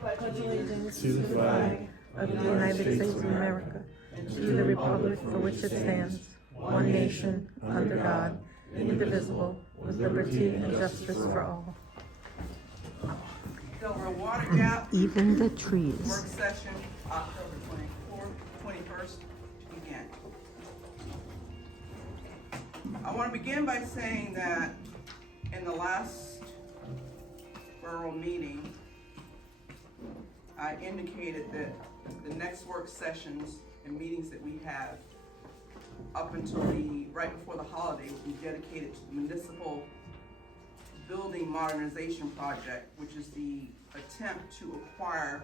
pledge allegiance to the flag of the United States of America and to the republic for which it stands, one nation, under God, indivisible, with liberty and justice for all. Delaware Water Gap Even the trees. Work Session, October 21st to begin. I want to begin by saying that in the last borough meeting, I indicated that the next work sessions and meetings that we have up until right before the holiday will be dedicated to the municipal building modernization project, which is the attempt to acquire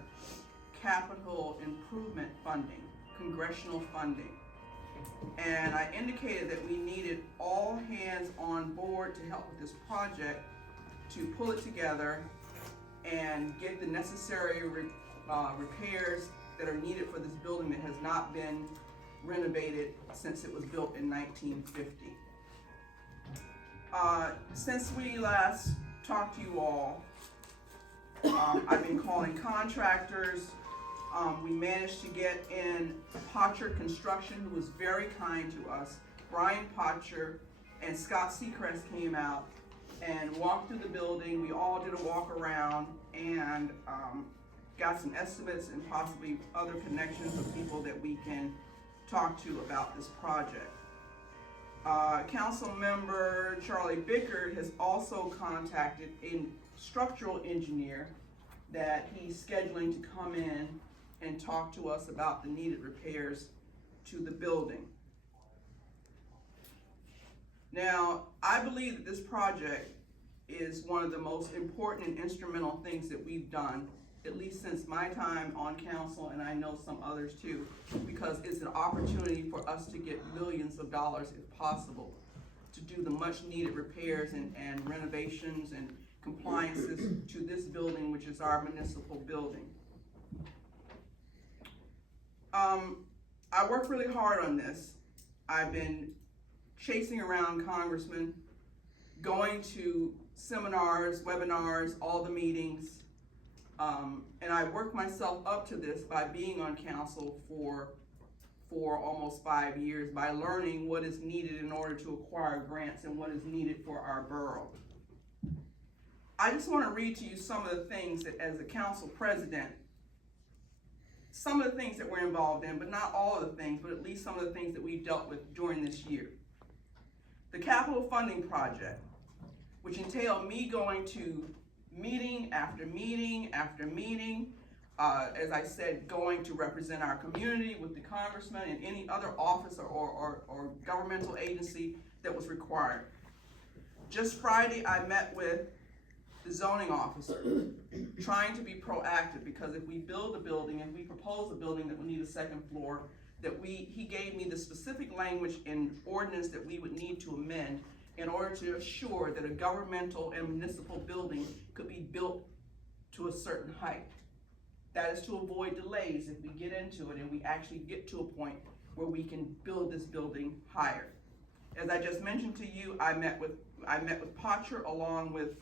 capital improvement funding, congressional funding. And I indicated that we needed all hands on board to help with this project, to pull it together and get the necessary repairs that are needed for this building that has not been renovated since it was built in 1950. Since we last talked to you all, I've been calling contractors. We managed to get in Potcher Construction, who was very kind to us. Brian Potcher and Scott Seacrest came out and walked through the building. We all did a walk around and got some estimates and possibly other connections of people that we can talk to about this project. Council member Charlie Bickard has also contacted a structural engineer that he's scheduling to come in and talk to us about the needed repairs to the building. Now, I believe that this project is one of the most important and instrumental things that we've done, at least since my time on council, and I know some others too, because it's an opportunity for us to get millions of dollars, if possible, to do the much needed repairs and renovations and compliances to this building, which is our municipal building. I worked really hard on this. I've been chasing around congressmen, going to seminars, webinars, all the meetings, and I worked myself up to this by being on council for almost 5 years, by learning what is needed in order to acquire grants and what is needed for our borough. I just want to read to you some of the things that, as a council president, some of the things that we're involved in, but not all of the things, but at least some of the things that we've dealt with during this year. The capital funding project, which entailed me going to meeting after meeting after meeting, as I said, going to represent our community with the congressman and any other office or governmental agency that was required. Just Friday, I met with the zoning officer, trying to be proactive, because if we build a building and we propose a building that would need a second floor, he gave me the specific language in ordinance that we would need to amend in order to assure that a governmental and municipal building could be built to a certain height. That is to avoid delays if we get into it and we actually get to a point where we can build this building higher. As I just mentioned to you, I met with Potcher along with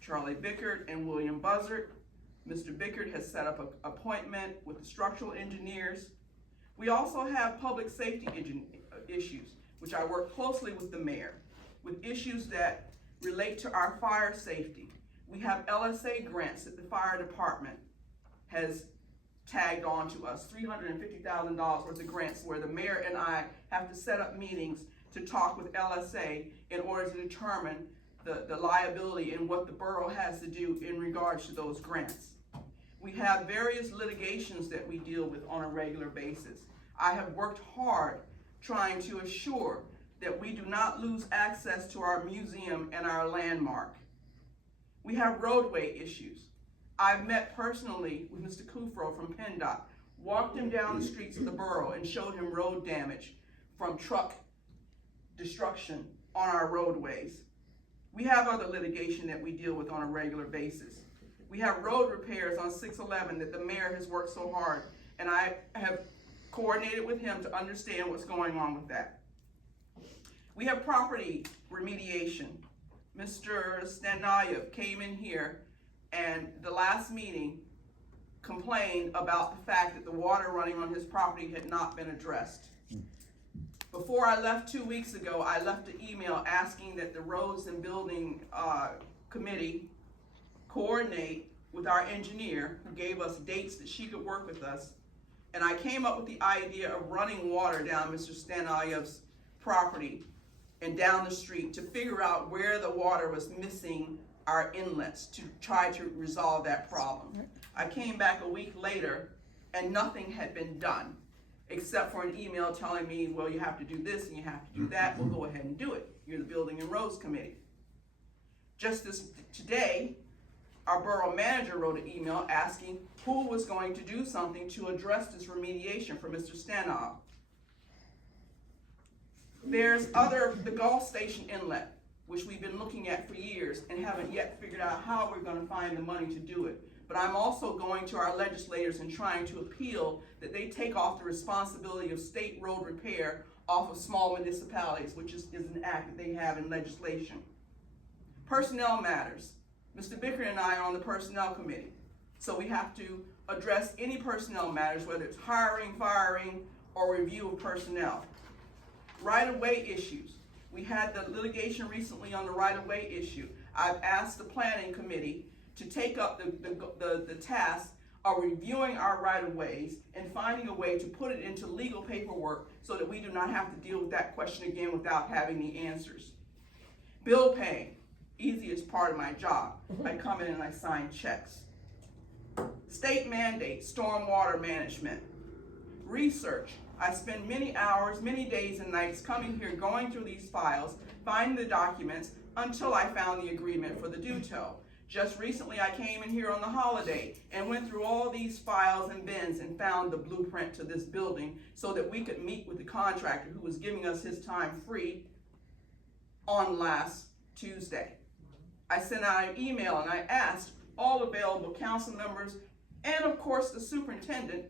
Charlie Bickard and William Buzzard. Mr. Bickard has set up an appointment with the structural engineers. We also have public safety issues, which I work closely with the mayor, with issues that relate to our fire safety. We have LSA grants that the fire department has tagged on to us, $350,000 worth of grants, where the mayor and I have to set up meetings to talk with LSA in order to determine the liability and what the borough has to do in regards to those grants. We have various litigations that we deal with on a regular basis. I have worked hard trying to assure that we do not lose access to our museum and our landmark. We have roadway issues. I've met personally with Mr. Kufro from PennDOT, walked him down the streets of the borough and showed him road damage from truck destruction on our roadways. We have other litigation that we deal with on a regular basis. We have road repairs on 611 that the mayor has worked so hard, and I have coordinated with him to understand what's going on with that. We have property remediation. Mr. Stanayev came in here and the last meeting complained about the fact that the water running on his property had not been addressed. Before I left 2 weeks ago, I left an email asking that the Roads and Building Committee coordinate with our engineer, who gave us dates that she could work with us. And I came up with the idea of running water down Mr. Stanayev's property and down the street to figure out where the water was missing our inlets to try to resolve that problem. I came back a week later and nothing had been done, except for an email telling me, well, you have to do this and you have to do that. Well, go ahead and do it. You're the Building and Roads Committee. Just today, our borough manager wrote an email asking who was going to do something to address this remediation for Mr. Stanayev. There's the Gulf Station Inlet, which we've been looking at for years and haven't yet figured out how we're gonna find the money to do it. But I'm also going to our legislators and trying to appeal that they take off the responsibility of state road repair off of small municipalities, which is an act that they have in legislation. Personnel matters. Mr. Bickert and I are on the Personnel Committee, so we have to address any personnel matters, whether it's hiring, firing, or review of personnel. Right-of-way issues. We had the litigation recently on the right-of-way issue. I've asked the Planning Committee to take up the task of reviewing our right-of-ways and finding a way to put it into legal paperwork so that we do not have to deal with that question again without having the answers. Bill paying. Easiest part of my job. I come in and I sign checks. State mandate, stormwater management. Research. I spend many hours, many days and nights coming here, going through these files, finding the documents until I found the agreement for the DUTO. Just recently I came in here on the holiday and went through all these files and bins and found the blueprint to this building so that we could meet with the contractor who was giving us his time free on last Tuesday. I sent out an email and I asked all available council members and of course the superintendent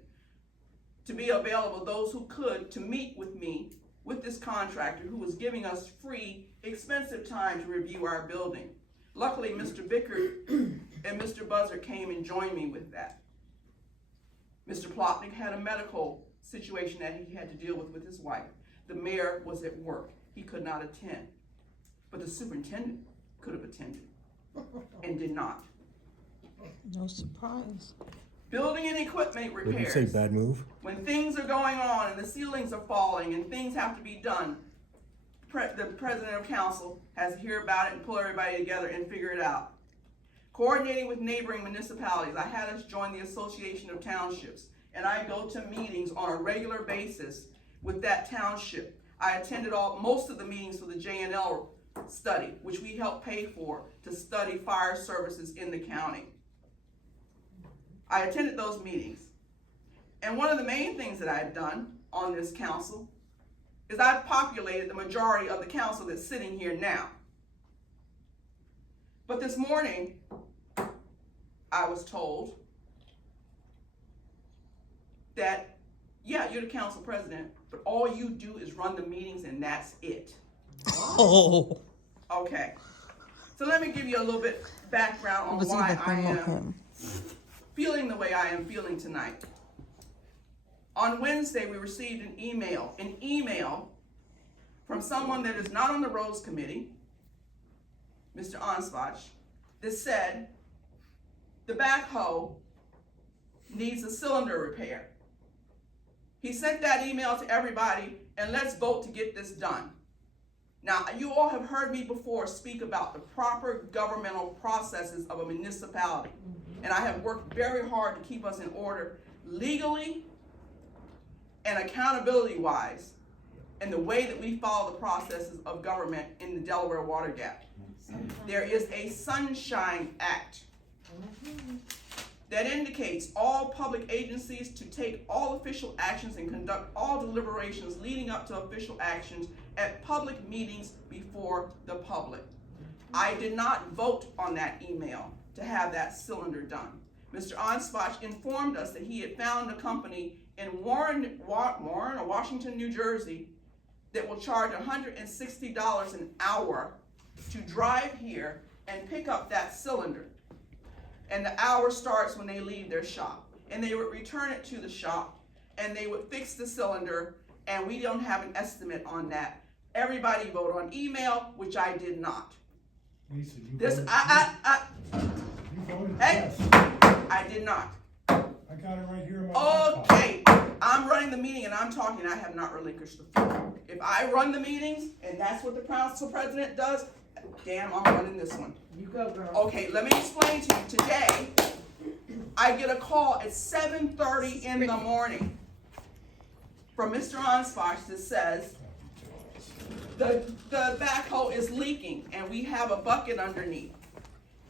to be available, those who could, to meet with me, with this contractor who was giving us free, expensive time to review our building. Luckily, Mr. Bickert and Mr. Buzzer came and joined me with that. Mr. Plotnick had a medical situation that he had to deal with his wife. The mayor was at work. He could not attend. But the superintendent could have attended and did not. No surprise. Building and equipment repairs. Would you say bad move? When things are going on and the ceilings are falling and things have to be done, the president of council has to hear about it and pull everybody together and figure it out. Coordinating with neighboring municipalities. I had us join the Association of Townships, and I go to meetings on a regular basis with that township. I attended most of the meetings for the JNL study, which we helped pay for to study fire services in the county. I attended those meetings. And one of the main things that I've done on this council is I've populated the majority of the council that's sitting here now. But this morning, I was told that, yeah, you're the council president, but all you do is run the meetings and that's it. Oh. Okay. So let me give you a little bit background on why I am feeling the way I am feeling tonight. On Wednesday, we received an email from someone that is not on the Roads Committee, Mr. Anspach, that said the backhoe needs a cylinder repair. He sent that email to everybody, and let's vote to get this done. Now, you all have heard me before speak about the proper governmental processes of a municipality. And I have worked very hard to keep us in order legally and accountability-wise in the way that we follow the processes of government in the Delaware Water Gap. There is a Sunshine Act that indicates all public agencies to take all official actions and conduct all deliberations leading up to official actions at public meetings before the public. I did not vote on that email to have that cylinder done. Mr. Anspach informed us that he had found a company in Warren or Washington, New Jersey, that will charge $160 an hour to drive here and pick up that cylinder. And the hour starts when they leave their shop. And they would return it to the shop, and they would fix the cylinder, and we don't have an estimate on that. Everybody vote on email, which I did not. Lisa, you This, voted, you voted hey, yes. I did not. I got it right here in my laptop. Okay, I'm running the meeting and I'm talking, I have not relinquished the floor. If I run the meetings and that's what the council president does, damn, I'm running this one. You go, girl. Okay, let me explain to you. Today, I get a call at 7:30 in the morning from Mr. Onspach that says, the backhoe is leaking and we have a bucket underneath.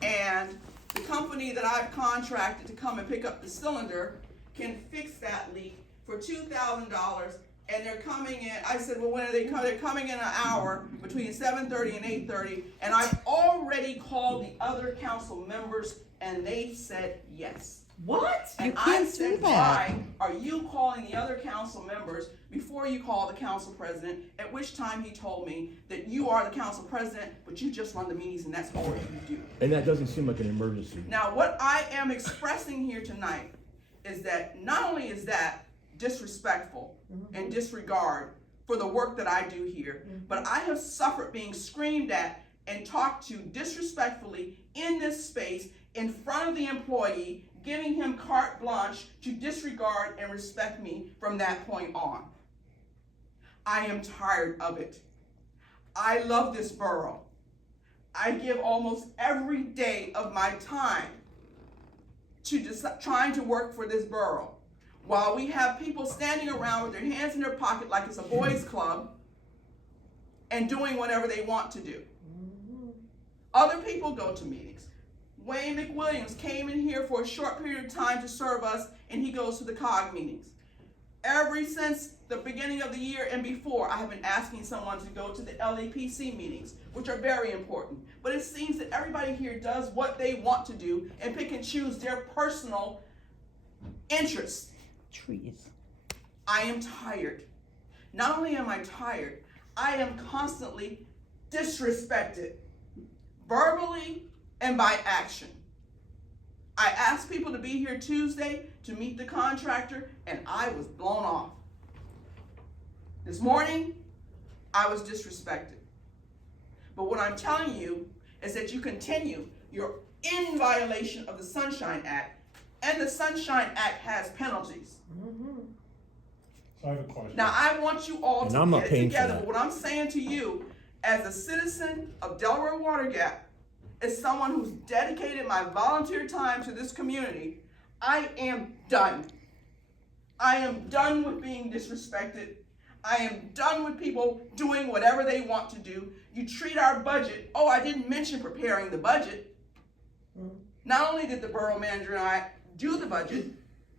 And the company that I've contracted to come and pick up the cylinder can fix that leak for $2,000, and they're coming in. I said, well, when are they coming? They're coming in an hour between 7:30 and 8:30, and I've already called the other council members, and they said yes. What? And You I can't said, do that. why are you calling the other council members before you call the council president? At which time he told me that you are the council president, but you just run the meetings and that's all you do. And that doesn't seem like an emergency. Now, what I am expressing here tonight is that not only is that disrespectful and disregard for the work that I do here, but I have suffered being screamed at and talked to disrespectfully in this space in front of the employee, giving him carte blanche to disregard and respect me from that point on. I am tired of it. I love this borough. I give almost every day of my time to just trying to work for this borough. While we have people standing around with their hands in their pocket like it's a boys' club and doing whatever they want to do. Other people go to meetings. Wayne McWilliams came in here for a short period of time to serve us, and he goes to the COG meetings. Ever since the beginning of the year and before, I have been asking someone to go to the LEPC meetings, which are very important. But it seems that everybody here does what they want to do and pick and choose their personal interests. Trees. I am tired. Not only am I tired, I am constantly disrespected, verbally and by action. I asked people to be here Tuesday to meet the contractor, and I was blown off. This morning, I was disrespected. But what I'm telling you is that you continue, you're in violation of the Sunshine Act, and the Sunshine Act has penalties. So I have a question. Now, I want you all And to I'm not get it paying for together, that. but what I'm saying to you, as a citizen of Delaware Water Gap, as someone who's dedicated my volunteer time to this community, I am done. I am done with being disrespected. I am done with people doing whatever they want to do. You treat our budget, oh, I didn't mention preparing the budget. Not only did the borough manager and I do the budget,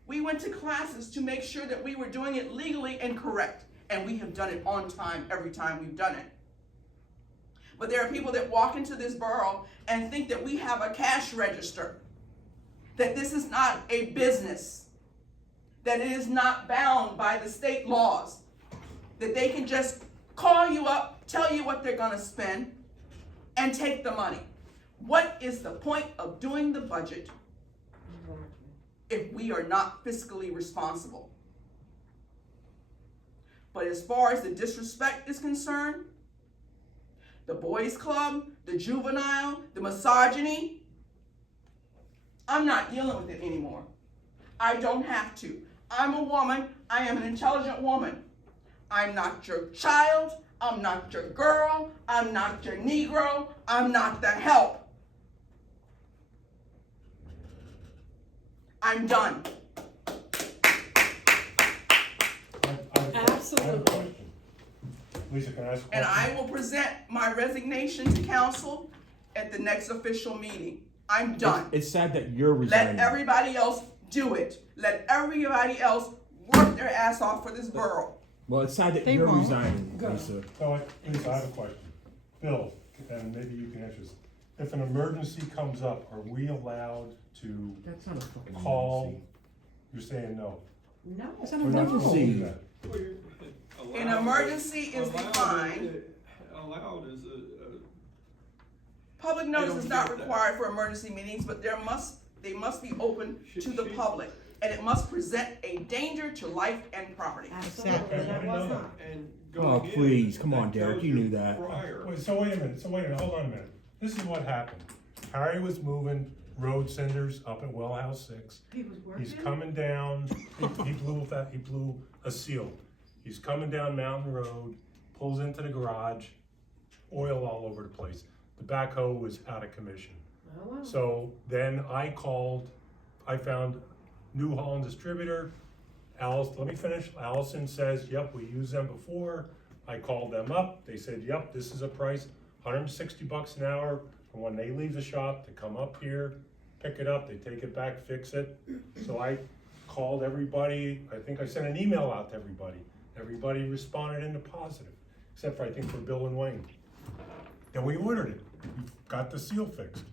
we went to classes to make sure that we were doing it legally and correct. And we have done it on time every time we've done it. But there are people that walk into this borough and think that we have a cash register, that this is not a business, that it is not bound by the state laws, that they can just call you up, tell you what they're gonna spend, and take the money. What is the point of doing the budget if we are not fiscally responsible? But as far as the disrespect is concerned, the boys club, the juvenile, the misogyny, I'm not dealing with it anymore. I don't have to. I'm a woman. I am an intelligent woman. I'm not your child. I'm not your girl. I'm not your Negro. I'm not the help. I'm done. I have a question. Lisa, can I ask a question? And I will present my resignation to council at the next official meeting. I'm done. It's sad that you're resigning. Let everybody else do it. Let everybody else work their ass off for this borough. Well, it's sad that They you're won't. resigning, Go. Lisa. So, Lisa, I have a question. Bill, and maybe you can answer this. If an emergency comes up, are we allowed to That's not a fucking call? emergency. You're saying no. No, it's an We're not supposed to do emergency. that. An emergency is defined. Allowed is Public notice is not required for emergency meetings, but they must be open to the public, and it must present a danger to life and property. Exactly. Okay, I didn't know that. And Oh, go again, please, come on, that Derek, tells you knew that. prior. So wait a minute, hold on a minute. This is what happened. Harry was moving road cinders up at Well House 6. He's coming down, he blew a seal. He's coming down Mountain Road, pulls into the garage, oil all over the place. The backhoe was out of commission. So then I found New Holland Distributor. Let me finish. Allison says, yep, we used them before. I called them up. They said, yep, this is a price, $160 an hour. And when they leave the shop, to come up here, pick it up, they take it back, fix it. So I called everybody. I think I sent an email out to everybody. Everybody responded in the positive, except for, I think, for Bill and Wayne. Then we ordered it. We got the seal fixed.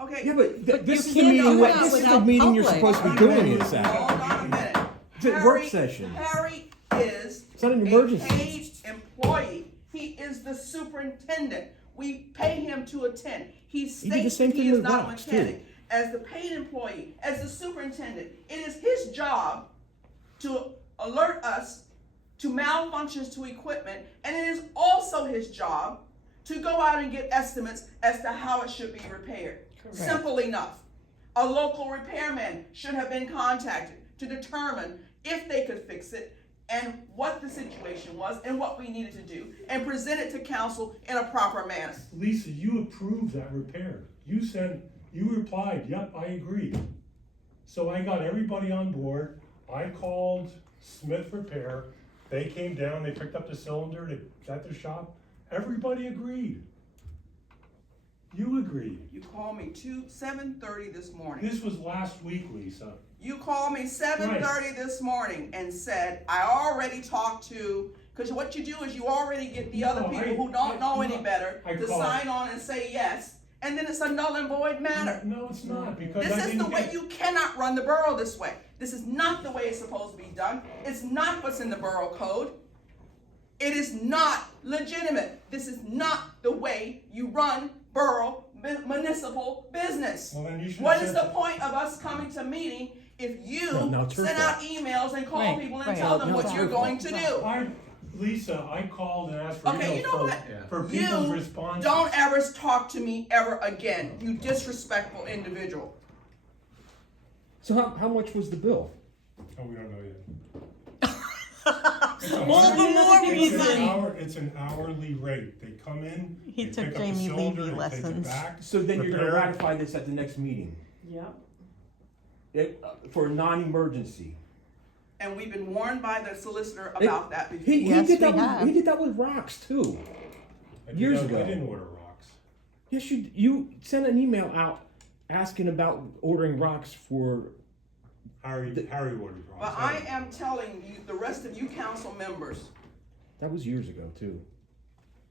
Okay. Yeah, but this is the can't meeting, do that this is the without meeting you're public. supposed to be doing, is that? Hold on a minute. It's a work session. Harry is It's not an a emergency. paid employee. He is the superintendent. We pay him to attend. He did the states same he thing is with not a Rox, too. mechanic. As the paid employee, as the superintendent, it is his job to alert us to malfunctions to equipment, and it is also his job to go out and get estimates as to how it should be repaired. Simple enough. A local repairman should have been contacted to determine if they could fix it and what the situation was and what we needed to do, and present it to council in a proper manner. Lisa, you approved that repair. You replied, yep, I agree. So I got everybody on board. I called Smith Repair. They came down, they picked up the cylinder, they got the shop. Everybody agreed. You agreed. You called me 7:30 this morning. This was last week, Lisa. You called me 7:30 this morning and said, I already talked to, because what you do is you already get the other No, people who don't know any better I to called. sign on and say yes, and then it's a null and void matter. No, it's not, because This I is the didn't way, get. you cannot run the borough this way. This is not the way it's supposed to be done. It's not what's in the borough code. It is not legitimate. This is not the way you run borough municipal business. Well, then you should What have is said the that. point of us coming to meeting if you Now it's her send fault. out emails and call Right, people and right. tell them Now what it's you're her going fault. to do? Lisa, I called and asked for Okay, you know what? for people's You responses. don't ever talk to me ever again, you disrespectful individual. So how much was the bill? Oh, we don't know yet. Well, the more we It's an hourly rate. They come in, He they took pick up the Jamie cylinder, Levy they take it lessons. back. So then you're gonna repair it. ratify this at the next meeting? Yep. For a non-emergency? And we've been warned by the solicitor about that before. He Yes, did that we with, have. he did that with rocks too. Years ago. I didn't order rocks. Yes, you sent an email out asking about ordering rocks for, Harry ordered rocks. But I am telling you, the rest of you council members, that was years ago too.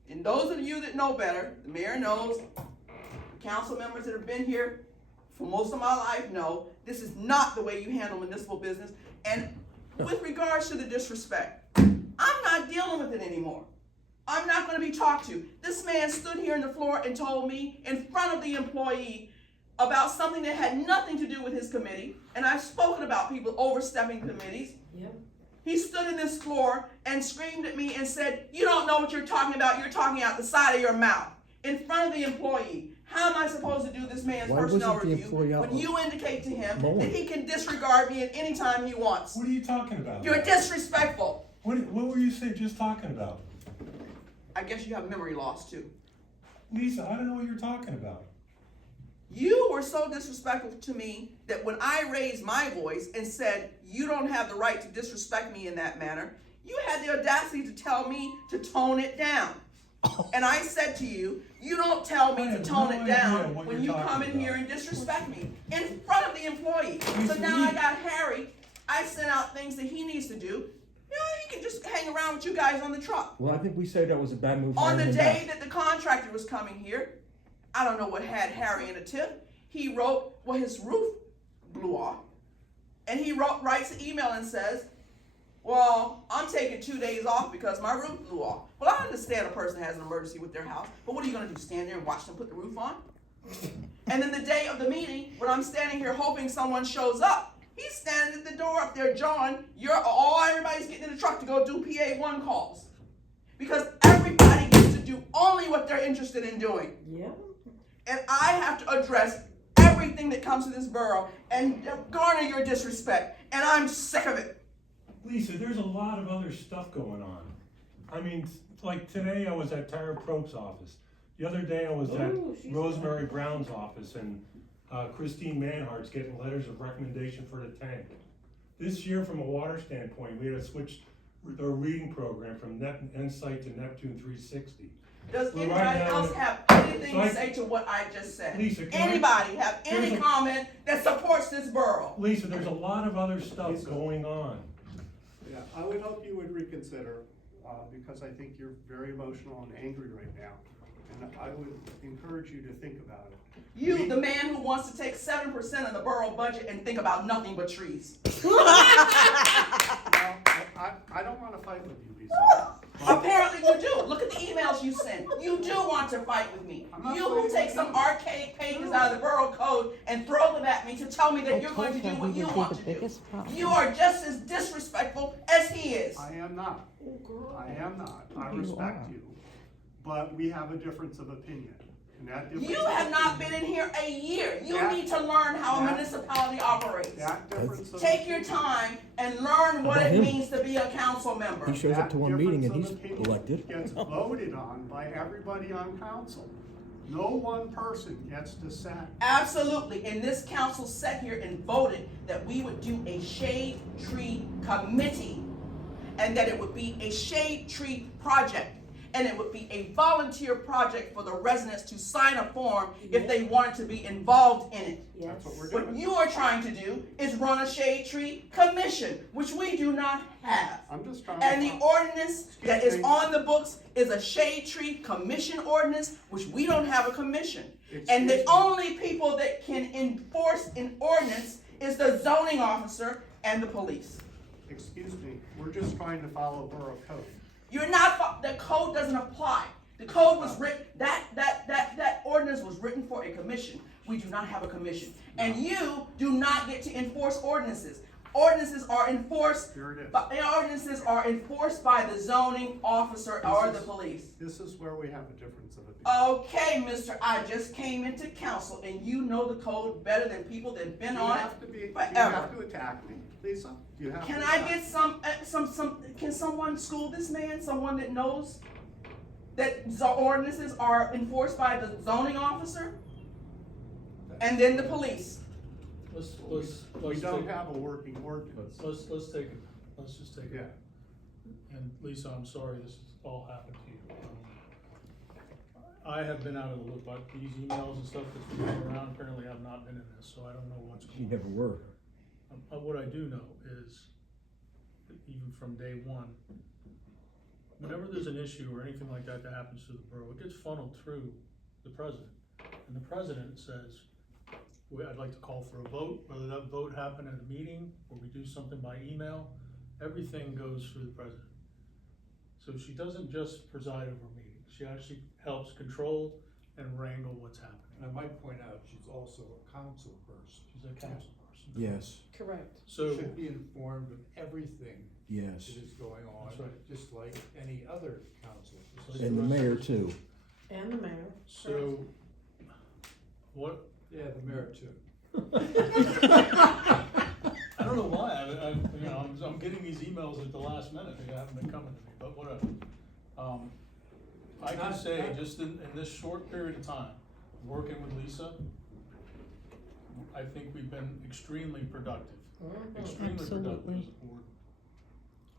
and those of you that know better, the mayor knows, the council members that have been here for most of my life know, this is not the way you handle municipal business. And with regards to the disrespect, I'm not dealing with it anymore. I'm not gonna be talked to. This man stood here on the floor and told me in front of the employee about something that had nothing to do with his committee, and I've spoken about people overstepping committees. Yep. He stood in this floor and screamed at me and said, you don't know what you're talking about, you're talking out the side of your mouth, in front of the employee. How am I supposed to do this man's Why personnel wasn't the review employee out when you indicate to him mowing? that he can disregard me at any time he wants? What are you talking about? You're disrespectful. What were you just talking about? I guess you have memory loss too. Lisa, I don't know what you're talking about. You were so disrespectful to me that when I raised my voice and said, you don't have the right to disrespect me in that manner, you had the audacity to tell me to tone it down. And I said to you, you don't tell me I to have tone no it idea down what when you're you come talking in here about. and disrespect me in front of the employee. So Lisa, now I we- got Harry, I sent out things that he needs to do. You know, he can just hang around with you guys on the truck. Well, I think we said that was a bad move. On hiring the him day back. that the contractor was coming here, I don't know what had Harry in a tip. He wrote, well, his roof blew off. And he writes an email and says, well, I'm taking 2 days off because my roof blew off. Well, I understand a person has an emergency with their house, but what are you gonna do, stand there and watch them put the roof on? And then the day of the meeting, when I'm standing here hoping someone shows up, he's standing at the door up there, John, everybody's getting in the truck to go do PA1 calls. Because everybody gets to do only what they're interested in doing. Yeah. And I have to address everything that comes to this borough and garner your disrespect. And I'm sick of it. Lisa, there's a lot of other stuff going on. I mean, like today I was at Tara Prope's office. The other day I was at Rosemary Brown's office, and Christine Manhart's getting letters of recommendation for the tank. This year, from a water standpoint, we had to switch our reading program from Insight to Neptune 360. Does Well, anybody right now- else have anything So to say to what I just said? Lisa, can Anybody have any There's a- comment that supports this borough? Lisa, there's a lot of other stuff Lisa. going on. Yeah, I would hope you would reconsider, because I think you're very emotional and angry right now. And I would encourage you to think about it. You, the man who wants to take 7% of the borough budget and think about nothing but trees. Well, I don't wanna fight with you, Lisa. Apparently you do. Look at the emails you send. You do want to fight with me. I'm not You fighting will with take you. some archaic pages out of the borough code and throw them at me to tell me that you're going to do what you want to do. You are just as disrespectful as he is. I am not. I am not. I respect you. But we have a difference of opinion. And that difference. You have not been in here a year. You That- need to learn how a that- municipality operates. That difference of Take your time and learn what it means to be a council member. He shows up to one meeting and he's That difference of elected. opinion gets voted on by everybody on council. No one person gets to say. Absolutely, and this council sat here and voted that we would do a shade tree committee, and that it would be a shade tree project, and it would be a volunteer project for the residents to sign a form if they wanted to be involved in it. That's what we're What doing. you are trying to do is run a shade tree commission, which we do not have. I'm just trying And to. the ordinance that is me. on the books is a shade tree commission ordinance, which we don't have a commission. And Excuse the me. only people that can enforce an ordinance is the zoning officer and the police. Excuse me, we're just trying to follow borough code. You're not, the code doesn't apply. The code was written, that ordinance was written for a commission. We do not have a commission. And you do not get to enforce ordinances. Ordinances are enforced, Here it is. ordinances are enforced by the zoning officer or the police. This is where we have a difference of opinion. Okay, mister, I just came into council and you know the code better than people that've been You on it have to be, you forever. have to attack me, Lisa. You have to. Can I attack get can someone school this man, someone that knows that ordinances are enforced by the zoning officer? And then the police. Let's We don't take, have a working ordinance. let's take it, let's just take it. And Lisa, I'm sorry this has all happened to you. I have been out of the loop, but these emails and stuff that's been going around, apparently I've not been in this, so I don't know what's You going on. never were. What I do know is, that even from day one, whenever there's an issue or anything like that that happens to the borough, it gets funneled through the president. And the president says, I'd like to call for a vote, whether that vote happen at a meeting or we do something by email, everything goes through the president. So she doesn't just preside over meetings, she actually helps control and wrangle what's happening. And I might point out, she's also a council person. She's a council person. Yes, Correct. So, Should be informed of everything yes. that is going on, That's right. just like any other council. Just like And the mayor too. And the mayor. so, what, Yeah, the mayor too. I don't know why, I'm getting these emails at the last minute, they haven't been coming to me, but whatever. I can say, just in this short period of time, working with Lisa, I think we've been extremely productive, extremely productive as a board.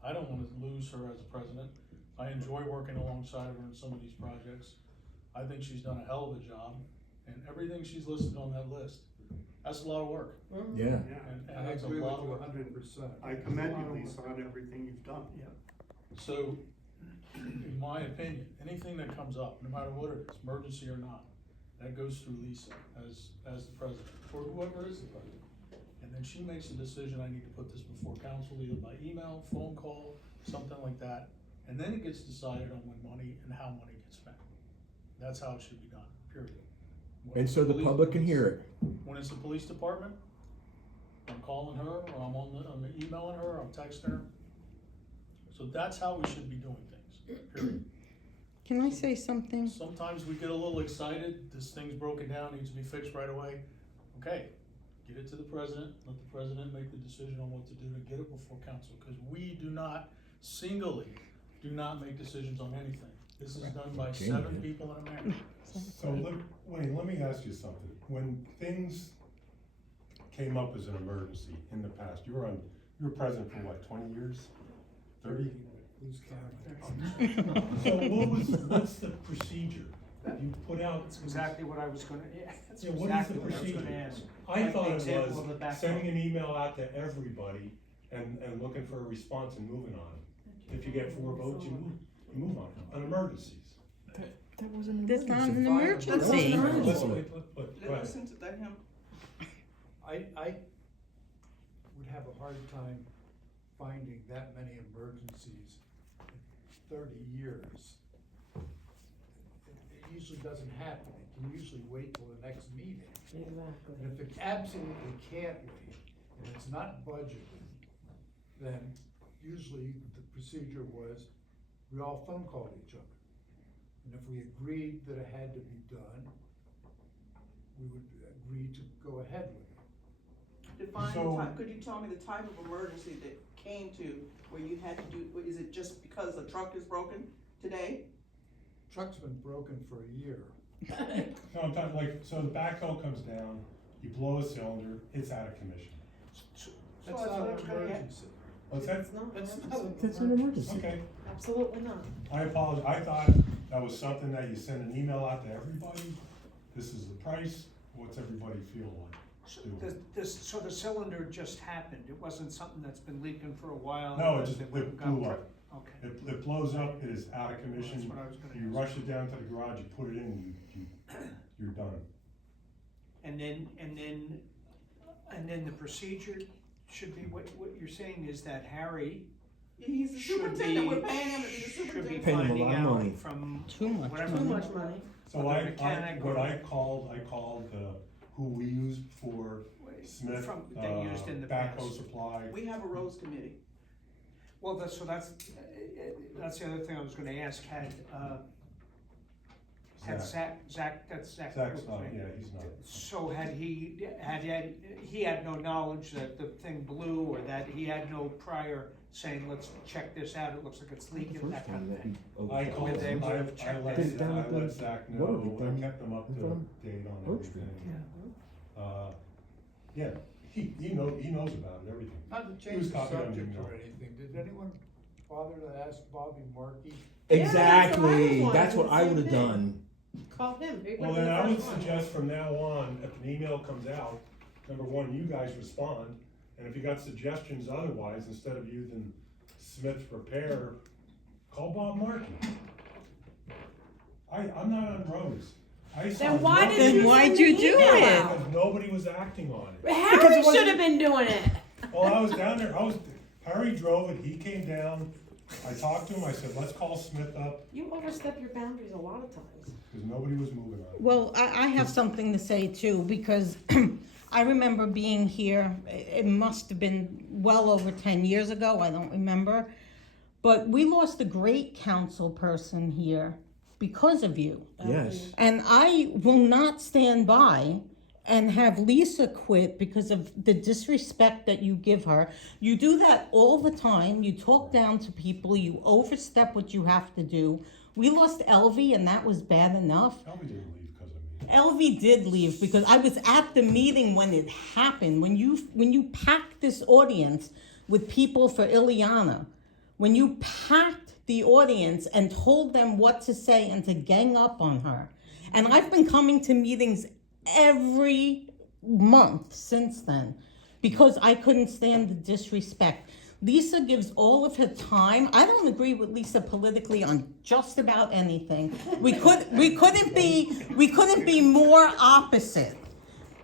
I don't wanna lose her as a president, I enjoy working alongside her in some of these projects. I think she's done a hell of a job, and everything she's listed on that list, that's a lot of work. Yeah. Yeah. And I that's a agree with lot of you work. 100%. I commend you, Lisa, on everything you've done. So, in my opinion, anything that comes up, no matter what it is, emergency or not, that goes through Lisa as the president, or whoever is the president. And then she makes a decision, I need to put this before council, either by email, phone call, something like that. And then it gets decided on when money and how money gets spent. That's how it should be done, period. And so the public can hear it. When it's the police department, I'm calling her, or I'm emailing her, I'm texting her. So that's how we should be doing things, period. Can I say something? Sometimes we get a little excited, this thing's broken down, needs to be fixed right away. Okay, get it to the president, let the president make the decision on what to do to get it before council, because we do not make decisions on anything. This is done by 7 people in America. So Wayne, let me ask you something. When things came up as an emergency in the past, you were president for what, 20 years? 30? Who's counting? So what's the procedure? You put out. That's exactly what I was gonna, that's Yeah, what is exactly the what I was procedure? gonna ask. I Like thought the it example of the was backhoe. sending an email out to everybody and looking for a response and moving on it. If you get 4 votes, you move on it, on emergencies. That was an That's not an emergency. emergency. Listen to that, him. I would have a hard time finding that many emergencies in 30 years. It usually doesn't happen. It can usually wait till the next meeting. Exactly. And if it absolutely can't wait, and it's not budgeted, then usually the procedure was, we all phone called each other. And if we agreed that it had to be done, we would agree to go ahead with it. Define So- the type, could you tell me the type of emergency that came to where you had to do, is it just because a truck is broken today? Truck's been broken for a year. No, I'm talking like, so the backhoe comes down, you blow a cylinder, it's out of commission. That's what not I an was gonna get. emergency. What's that? That's an emergency. Okay, Absolutely not. I apologize, I thought that was something that you send an email out to everybody, this is the price, what's everybody feel like? So the cylinder just happened, it wasn't something that's been leaking for a while? No, it just, that it got blew up. Okay. It blows up, it is out of That's commission, what I was gonna you ask. rush it down to the garage, you put it in, you're done. And then the procedure should be, what you're saying is that Harry He's the should superintendent, be, we're paying him to be the should be superintendent. Paying him a lot finding of out money. from Too much whatever. money. Too much money. So Whether mechanic what or- I called, who we used for Smith, From, they used in the past. backhoe supply. We have a roads committee. Well, that's the other thing I was gonna ask, had Zach, that's Zach. Zach's not, yeah, he's not. So he had no knowledge that the thing blew, or that he had no prior saying, let's check this out, it looks like it's leaking, that kind of thing. I called They him, would I have checked let, it. I let Zach know, Watergate I kept him up to down date on Oak Street. everything. Yeah, he knows about it, everything. Not to He change was the copied on subject email. or anything, did anyone bother to ask Bobby Markey? Exactly, Yeah, that's what I same would've thing. done. Call him. He Well, would've been then the I would first one. suggest from now on, if an email comes out, number one, you guys respond, and if you got suggestions otherwise, instead of using Smith Repair, call Bob Markey. I'm not on roads. I saw Then why nothing- did you why'd send you the do email it? out? Because nobody was acting on it. Harry should have been doing it. Well, I was down there, Harry drove it, he came down, I talked to him, I said, let's call Smith up, You overstep your boundaries a lot of times. because nobody was moving on it. Well, I have something to say too, because I remember being here, it must have been well over 10 years ago, I don't remember. But we lost a great council person here because of you. Yes. And I will not stand by and have Lisa quit because of the disrespect that you give her. You do that all the time. You talk down to people. You overstep what you have to do. We lost Elvie, and that was bad enough. Elby didn't leave because of me. Elvie did leave because I was at the meeting when it happened. When you packed this audience with people for Ileana, when you packed the audience and told them what to say and to gang up on her. And I've been coming to meetings every month since then because I couldn't stand the disrespect. Lisa gives all of her time. I don't agree with Lisa politically on just about anything. We couldn't be more opposite.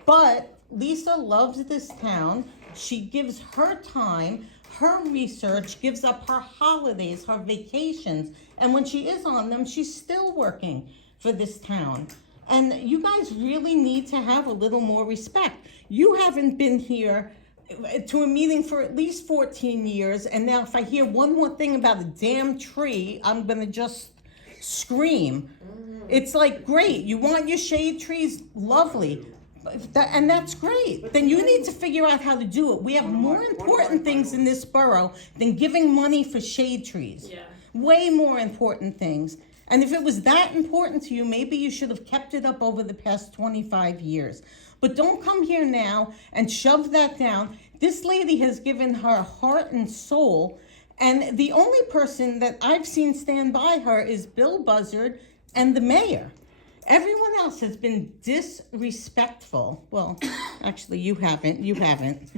But Lisa loves this town. She gives her time, her research, gives up her holidays, her vacations, and when she is on them, she's still working for this town. And you guys really need to have a little more respect. You haven't been here to a meeting for at least 14 years, and now if I hear one more thing about a damn tree, I'm gonna just scream. It's like, great, you want your shade trees, lovely. And that's great. Then you need to figure out how to do it. We have more important things in this borough than giving money for shade trees. Yeah. Way more important things. And if it was that important to you, maybe you should have kept it up over the past 25 years. But don't come here now and shove that down. This lady has given her heart and soul, and the only person that I've seen stand by her is Bill Buzzard and the mayor. Everyone else has been disrespectful. Well, actually, you haven't.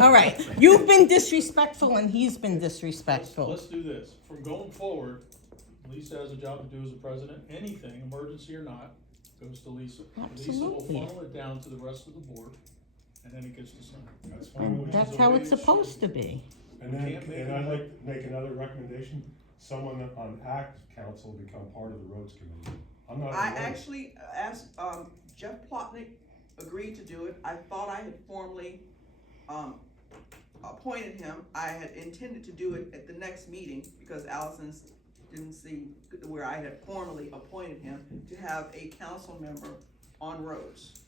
All right, you've been disrespectful and he's been disrespectful. Let's do this. From going forward, Lisa has a job to do as a president. Anything, emergency or not, goes to Lisa. Absolutely. Lisa will funnel it down to the rest of the board, and then it gets to Senator. That's fine. And that's how it's supposed to be. And then, and I'd like to make another recommendation, someone on ACT council become part of the roads committee. I'm not. I actually asked, Jeff Plotnick agreed to do it. I thought I had formally, appointed him. I had intended to do it at the next meeting because Allison's didn't see where I had formally appointed him to have a council member on roads.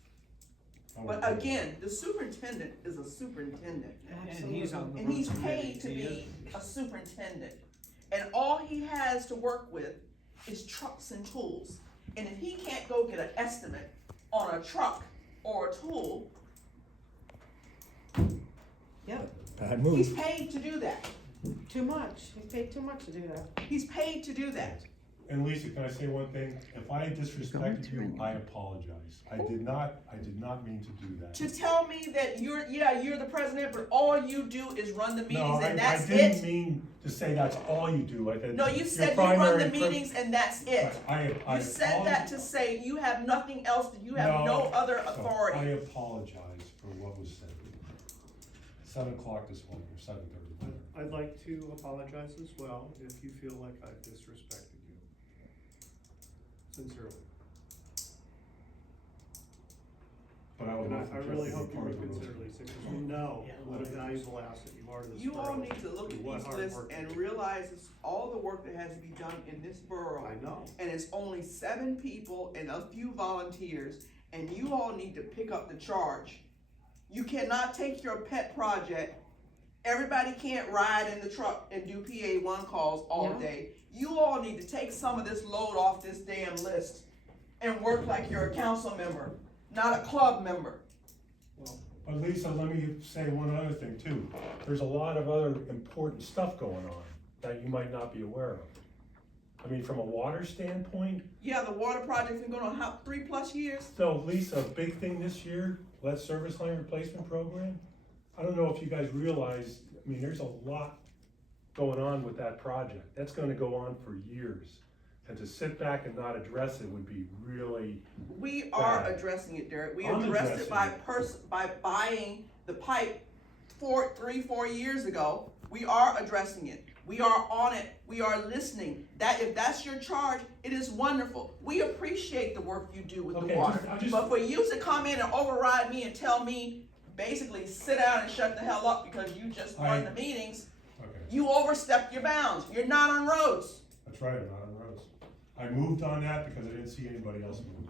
But again, the superintendent is a superintendent. And he's on the And he's roads paid to committee, be a superintendent. And all he has to work with is trucks and tools. And if he can't go get an estimate on a truck or a tool, Yep, Bad he's move. paid to do that. too much. He paid too much to do that. He's paid to do that. And Lisa, can I say one thing? If I disrespected you, I apologize. I did not mean to do that. To tell me that you're the president, but all you do is run the No, meetings and I that's didn't it? mean to say that's all you do. I said No, you your said you run primary the pur- meetings and that's it. I You said that to say you have nothing else, that you have no other I authority. apologize for what was said. 7 o'clock this morning, or 7:30. I'd like to apologize as well if you feel like I've disrespected you. Sincerely. But I would And love I for really Jeff to hope be you part of the reconsider, roads. Lisa, because we know what a valuable asset you are to this You borough. all need to look and at what these hard lists work and you do. realize it's all the work that has to be done in this borough. I know. And it's only 7 people and a few volunteers, and you all need to pick up the charge. You cannot take your pet project. Everybody can't ride in the truck and do PA1 calls all Yeah. day. You all need to take some of this load off this damn list and work like you're a council member, not a club member. But Lisa, let me say one other thing too. There's a lot of other important stuff going on that you might not be aware of. I mean, from a water standpoint, Yeah, the water project's been going on how, 3+ years? so Lisa, a big thing this year, lead service line replacement program. I don't know if you guys realize, I mean, there's a lot going on with that project. That's gonna go on for years. And to sit back and not address it would be really, We are Bad. addressing it, Derek. We I'm addressed it addressing by buying the pipe 3-4 years ago. We are addressing it. We are on it. We are listening. That if that's your charge, it is wonderful. We appreciate the work you do with Okay, the water. just- But for you to come in and override me and tell me, basically sit down and shut the hell up because you just run the meetings, okay, you overstepped your bounds. You're not on roads. that's right, I'm not on roads. I moved on that because I didn't see anybody else moving.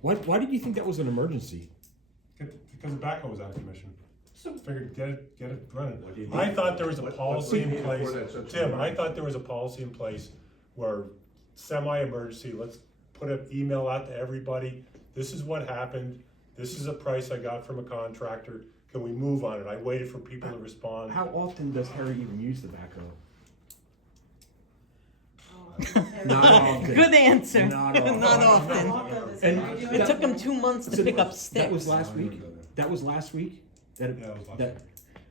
Why did you think that was an emergency? Because the backhoe was out of commission. So figured get it running. What do you I need? thought there was a What policy do you in need place, for that such Tim, an I thought there was a policy in place where semi-emergency, let's put an email out to everybody. This is what happened. This is a price I got from a contractor. Can we move on it? I waited for people to respond. How often does Harry even use the backhoe? Not often. Good answer. Not often. Not often. And It took him 2 months to So pick up That sticks. was last week? That was last week? That, Yeah, it was last that, week.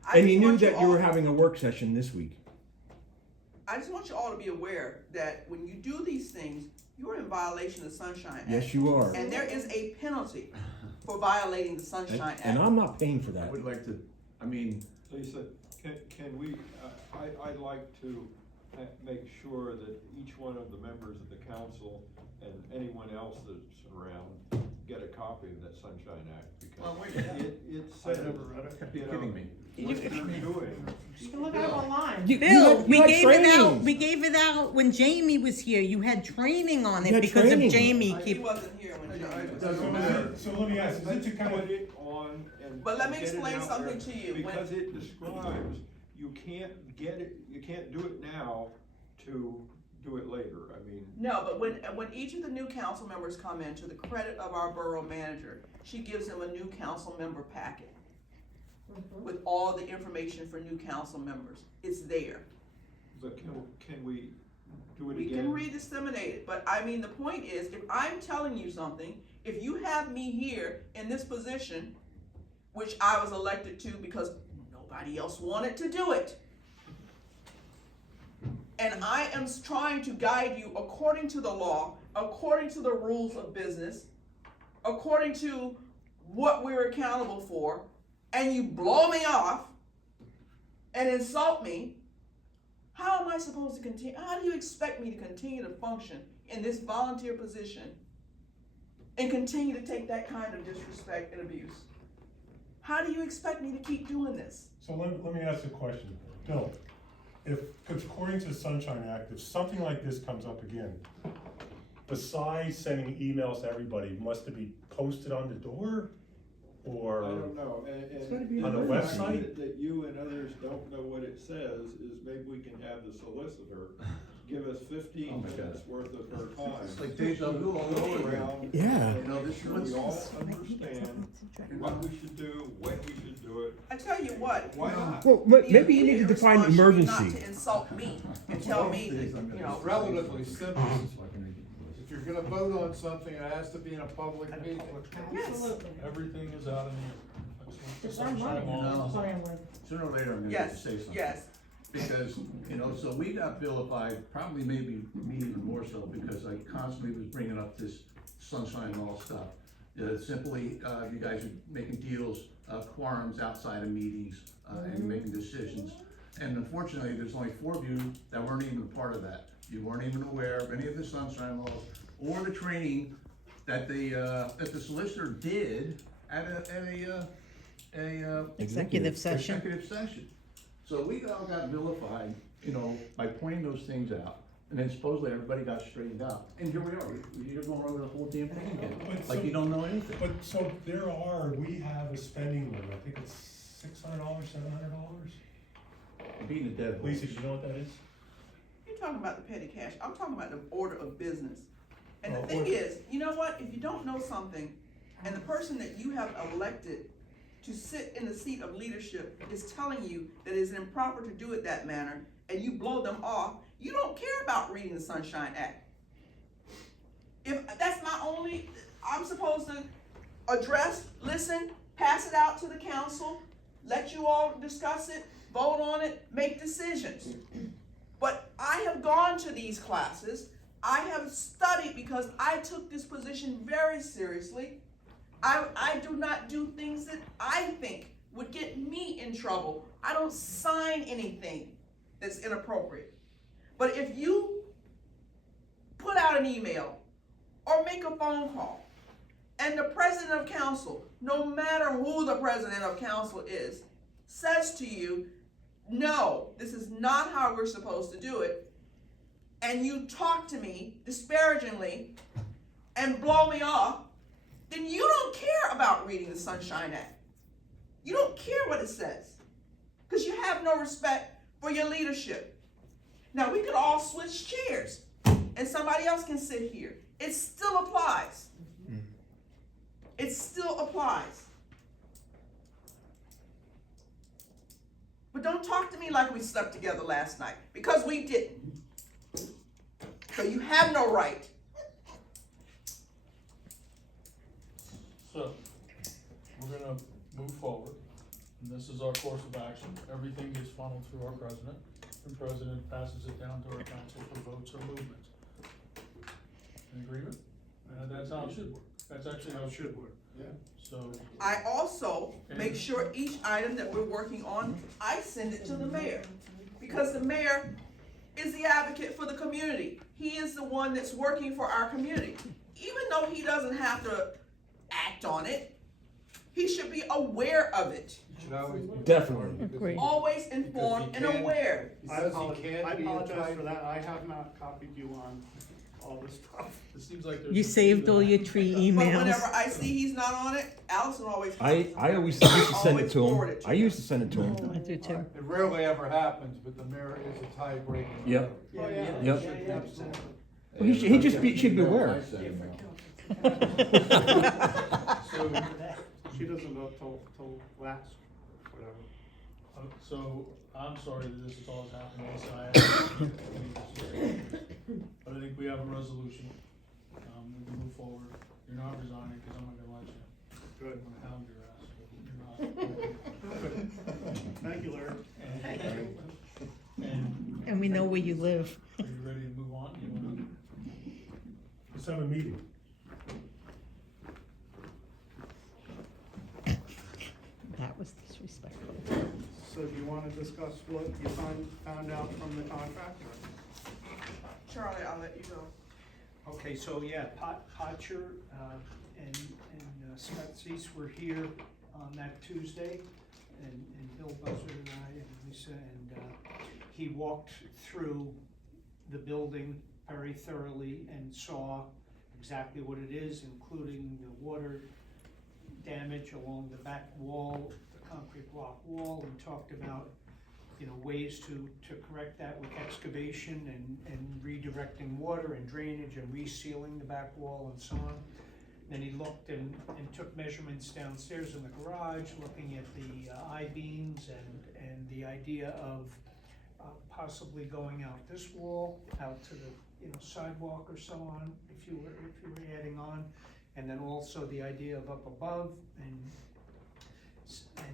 I and just he knew want that you all- were having a work session this week. I just want you all to be aware that when you do these things, you are in violation of the Sunshine Act. Yes, you are. And there is a penalty for violating the Sunshine Act. And I'm not paying for I that. would like to, I mean, Lisa, can we, I'd like to make sure that each one of the members of the council and anyone else that's around get a copy of that Sunshine Act, Well, because it I says, never read it. you know, what you're doing. You can look it up online. Bill, we had gave it out, trainings. we gave it out when Jamie was here. You had training on You it had because training. of Jamie. He wasn't here when Jamie was. So let me ask, is it to kind of, Put it on and. But let me get it explain out something there, to you. When- Because it describes, you can't get it, you can't do it now to do it later, I mean. No, but when each of the new council members come in, to the credit of our borough manager, she gives them a new council member packet with all the information for new council members. It's there. But can we do it We again? can redisseminate it, but I mean, the point is, if I'm telling you something, if you have me here in this position, which I was elected to because nobody else wanted to do it, and I am trying to guide you according to the law, according to the rules of business, according to what we're accountable for, and you blow me off and insult me, how am I supposed to continue? How do you expect me to continue to function in this volunteer position and continue to take that kind of disrespect and abuse? How do you expect me to keep doing this? so let me ask you a question. Bill, because according to the Sunshine Act, if something like this comes up again, besides sending emails to everybody, must it be posted on the door? Or? I don't know, and On the the fact website? that you and others don't know what it says is maybe we can have the solicitor give us 15 minutes worth of her time. It's like deja vu all over Around, Yeah. you know, this sure we all understand what we should do, when we should do it. I tell you what. Why not? Well, maybe you need to define response should be Not emergency. to insult me and tell me that, you know. It's relatively simple. If you're gonna vote on something, it has to be in a public meeting. Yes. Everything is out in the air. That's what the It's our sunshine money, law is. playing with. Sooner or later, I'm gonna have to Yes, say something. yes. Because, you know, so we got vilified, probably maybe me even more so, because I constantly was bringing up this sunshine law stuff. Simply, you guys are making deals, quorums outside of meetings, and making decisions. And unfortunately, there's only 4 of you that weren't even a part of that. You weren't even aware of any of the sunshine laws or the training that the solicitor did at a Executive session. executive session. So we all got vilified, you know, by pointing those things out, and then supposedly everybody got straightened out. And here we are, you're going over the whole damn thing again, But like so- you don't know anything. But so we have a spending limit, I think it's $600, $700? Beating a dead horse. Lisa, do you know what that is? You're talking about the petty cash. I'm talking about the order of business. And the Oh, thing order. is, you know what? If you don't know something, and the person that you have elected to sit in the seat of leadership is telling you that it's improper to do it that manner, and you blow them off, you don't care about reading the Sunshine Act. If that's my only, I'm supposed to address, listen, pass it out to the council, let you all discuss it, vote on it, make decisions. But I have gone to these classes, I have studied because I took this position very seriously. I do not do things that I think would get me in trouble. I don't sign anything that's inappropriate. But if you put out an email or make a phone call, and the president of council, no matter who the president of council is, says to you, no, this is not how we're supposed to do it, and you talk to me disparagingly and blow me off, then you don't care about reading the Sunshine Act. You don't care what it says, because you have no respect for your leadership. Now, we could all switch chairs, and somebody else can sit here. It still applies. It still applies. But don't talk to me like we slept together last night, because we didn't. So you have no right. So, we're gonna move forward, and this is our course of action. Everything gets funneled through our president, and president passes it down to our council for votes or movement. In agreement? That's how it should work. That's actually how it should work. Yeah. So, I also make sure each item that we're working on, I send it to the mayor. Because the mayor is the advocate for the community. He is the one that's working for our community. Even though he doesn't have to act on it, he should be aware of it. Should always be. Definitely. Agreed. Always informed and aware. I Because he can't I be a apologize type- for that, I have not copied you on all this stuff. It seems like there's. You a few saved that- all your tree But emails. whenever I see he's not on it, Allison always. I always used to send it to Forward him. it to I used to send it to him. I do too. It rarely ever happens, but the mayor is a tie-breaker. Yep. Oh, yeah. Yep. Absolutely. Well, he should be aware. So, she doesn't know till last, whatever. So, I'm sorry that this is all that's happening on the side. But I think we have a resolution, we can move forward. You're not resigning, cause I'm not gonna let you. Good. I'm gonna hound your ass, but you're not. Thank you, Larry. And, And we know where you live. are you ready to move on? You wanna? Let's have a meeting. That was disrespectful. So do you wanna discuss what you found out from the contractor? Charlie, I'll let you go. Okay, so yeah, Potcher, and Scott Cease were here on that Tuesday, and Bill Buzzard and I and Lisa, and he walked through the building very thoroughly and saw exactly what it is, including the water damage along the back wall, the concrete block wall, and talked about, you know, ways to correct that with excavation and redirecting water and drainage and resealing the back wall and so on. Then he looked and took measurements downstairs in the garage, looking at the I-beams and the idea of possibly going out this wall, out to the, you know, sidewalk or so on, if you were adding on. And then also the idea of up above, and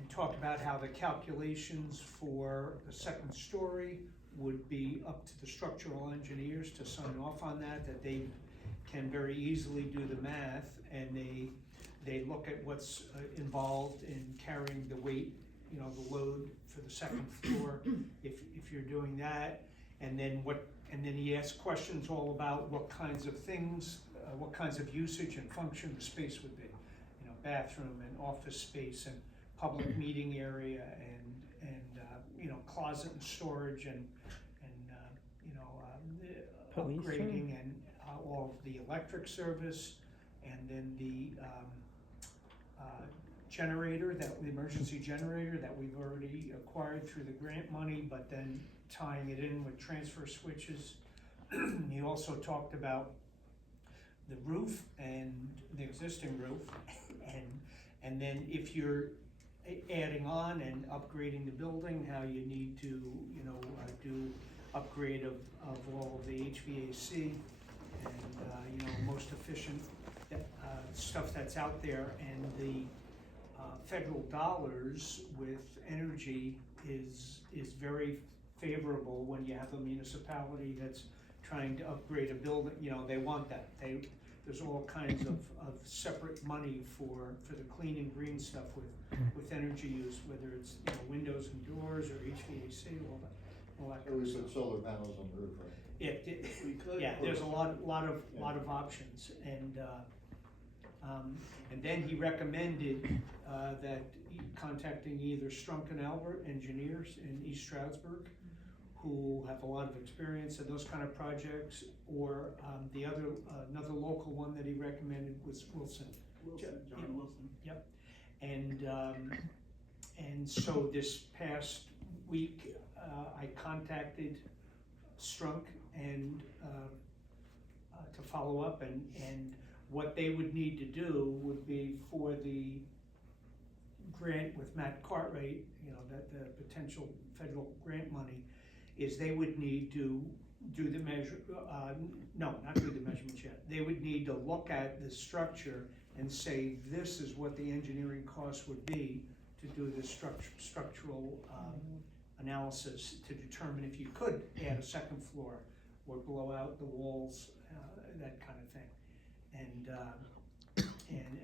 talked about how the calculations for the second story would be up to the structural engineers to sign off on that they can very easily do the math, and they look at what's involved in carrying the weight, you know, the load for the second floor, if you're doing that, and then he asked questions all about what kinds of things, what kinds of usage and function the space would be, you know, bathroom and office space and public meeting area and you know, closet and storage and you know, Police upgrading and all of the electric service, and then the generator, the emergency generator that we've already acquired through the grant money, but then tying it in with transfer switches. He also talked about the roof and the existing roof, and then if you're adding on and upgrading the building, how you need to, you know, do upgrade of all of the HVAC and, you know, most efficient stuff that's out there. And the federal dollars with energy is very favorable when you have a municipality that's trying to upgrade a building. You know, they want that. There's all kinds of separate money for the clean and green stuff with energy use, whether it's, you know, windows and doors or HVAC, all that kind of stuff. solar panels on the roof, right? We could. Yeah, there's a lot of options, and then he recommended that contacting either Strunk and Albert engineers in East Stroudsburg, who have a lot of experience in those kind of projects, or the other, another local one that he recommended was Wilson. John Wilson. Yep, and so this past week, I contacted Strunk and to follow up, and what they would need to do would be for the grant with Matt Cartwright, you know, that the potential federal grant money, is they would need to do the measure, no, not do the measurements yet. They would need to look at the structure and say, this is what the engineering cost would be to do the structural analysis to determine if you could add a second floor or blow out the walls, that kind of thing.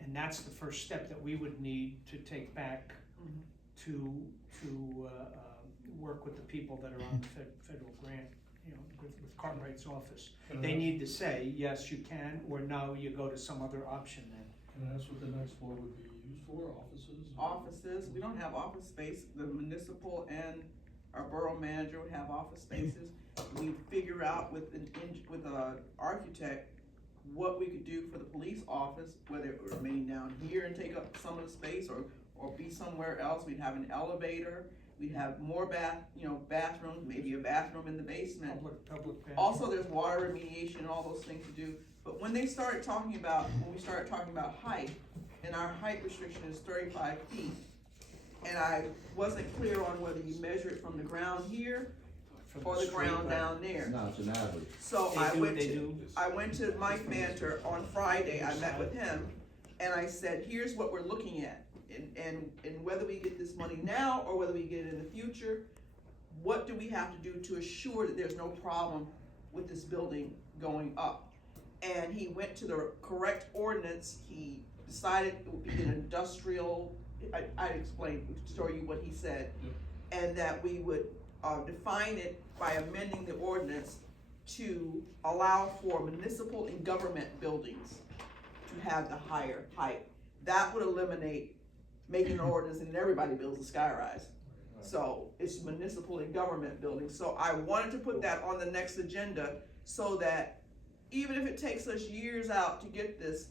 And that's the first step that we would need to take back to work with the people that are on the federal grant. you know, with Cartwright's office. Can I They ask- need to say, yes, you can, or no, you go to some other option then. Can I ask what the next floor would be used for, offices? Offices, we don't have office space, the municipal and our borough manager would have office spaces. We figure out with with an architect what we could do for the police office, whether it would remain down here and take up some of the space or be somewhere else. We'd have an elevator, we'd have more bathrooms, maybe a bathroom in the basement. Public bathroom. Also, there's water remediation and all those things to do, but when we started talking about height, and our height restriction is 35 feet, and I wasn't clear on whether you measure it from the ground here From or the street, ground right. down there. No, it's an average. So They do. I went to Mike Manter on Friday, I met with him, and I said, here's what we're looking at. And whether we get this money now or whether we get it in the future, what do we have to do to assure that there's no problem with this building going up? And he went to the correct ordinance, he decided it would be an industrial, I explained, show you what he said. And that we would define it by amending the ordinance to allow for municipal and government buildings to have the higher height. That would eliminate making an ordinance and everybody builds a sky rise. So it's municipal and government buildings. So I wanted to put that on the next agenda so that even if it takes us years out to get this,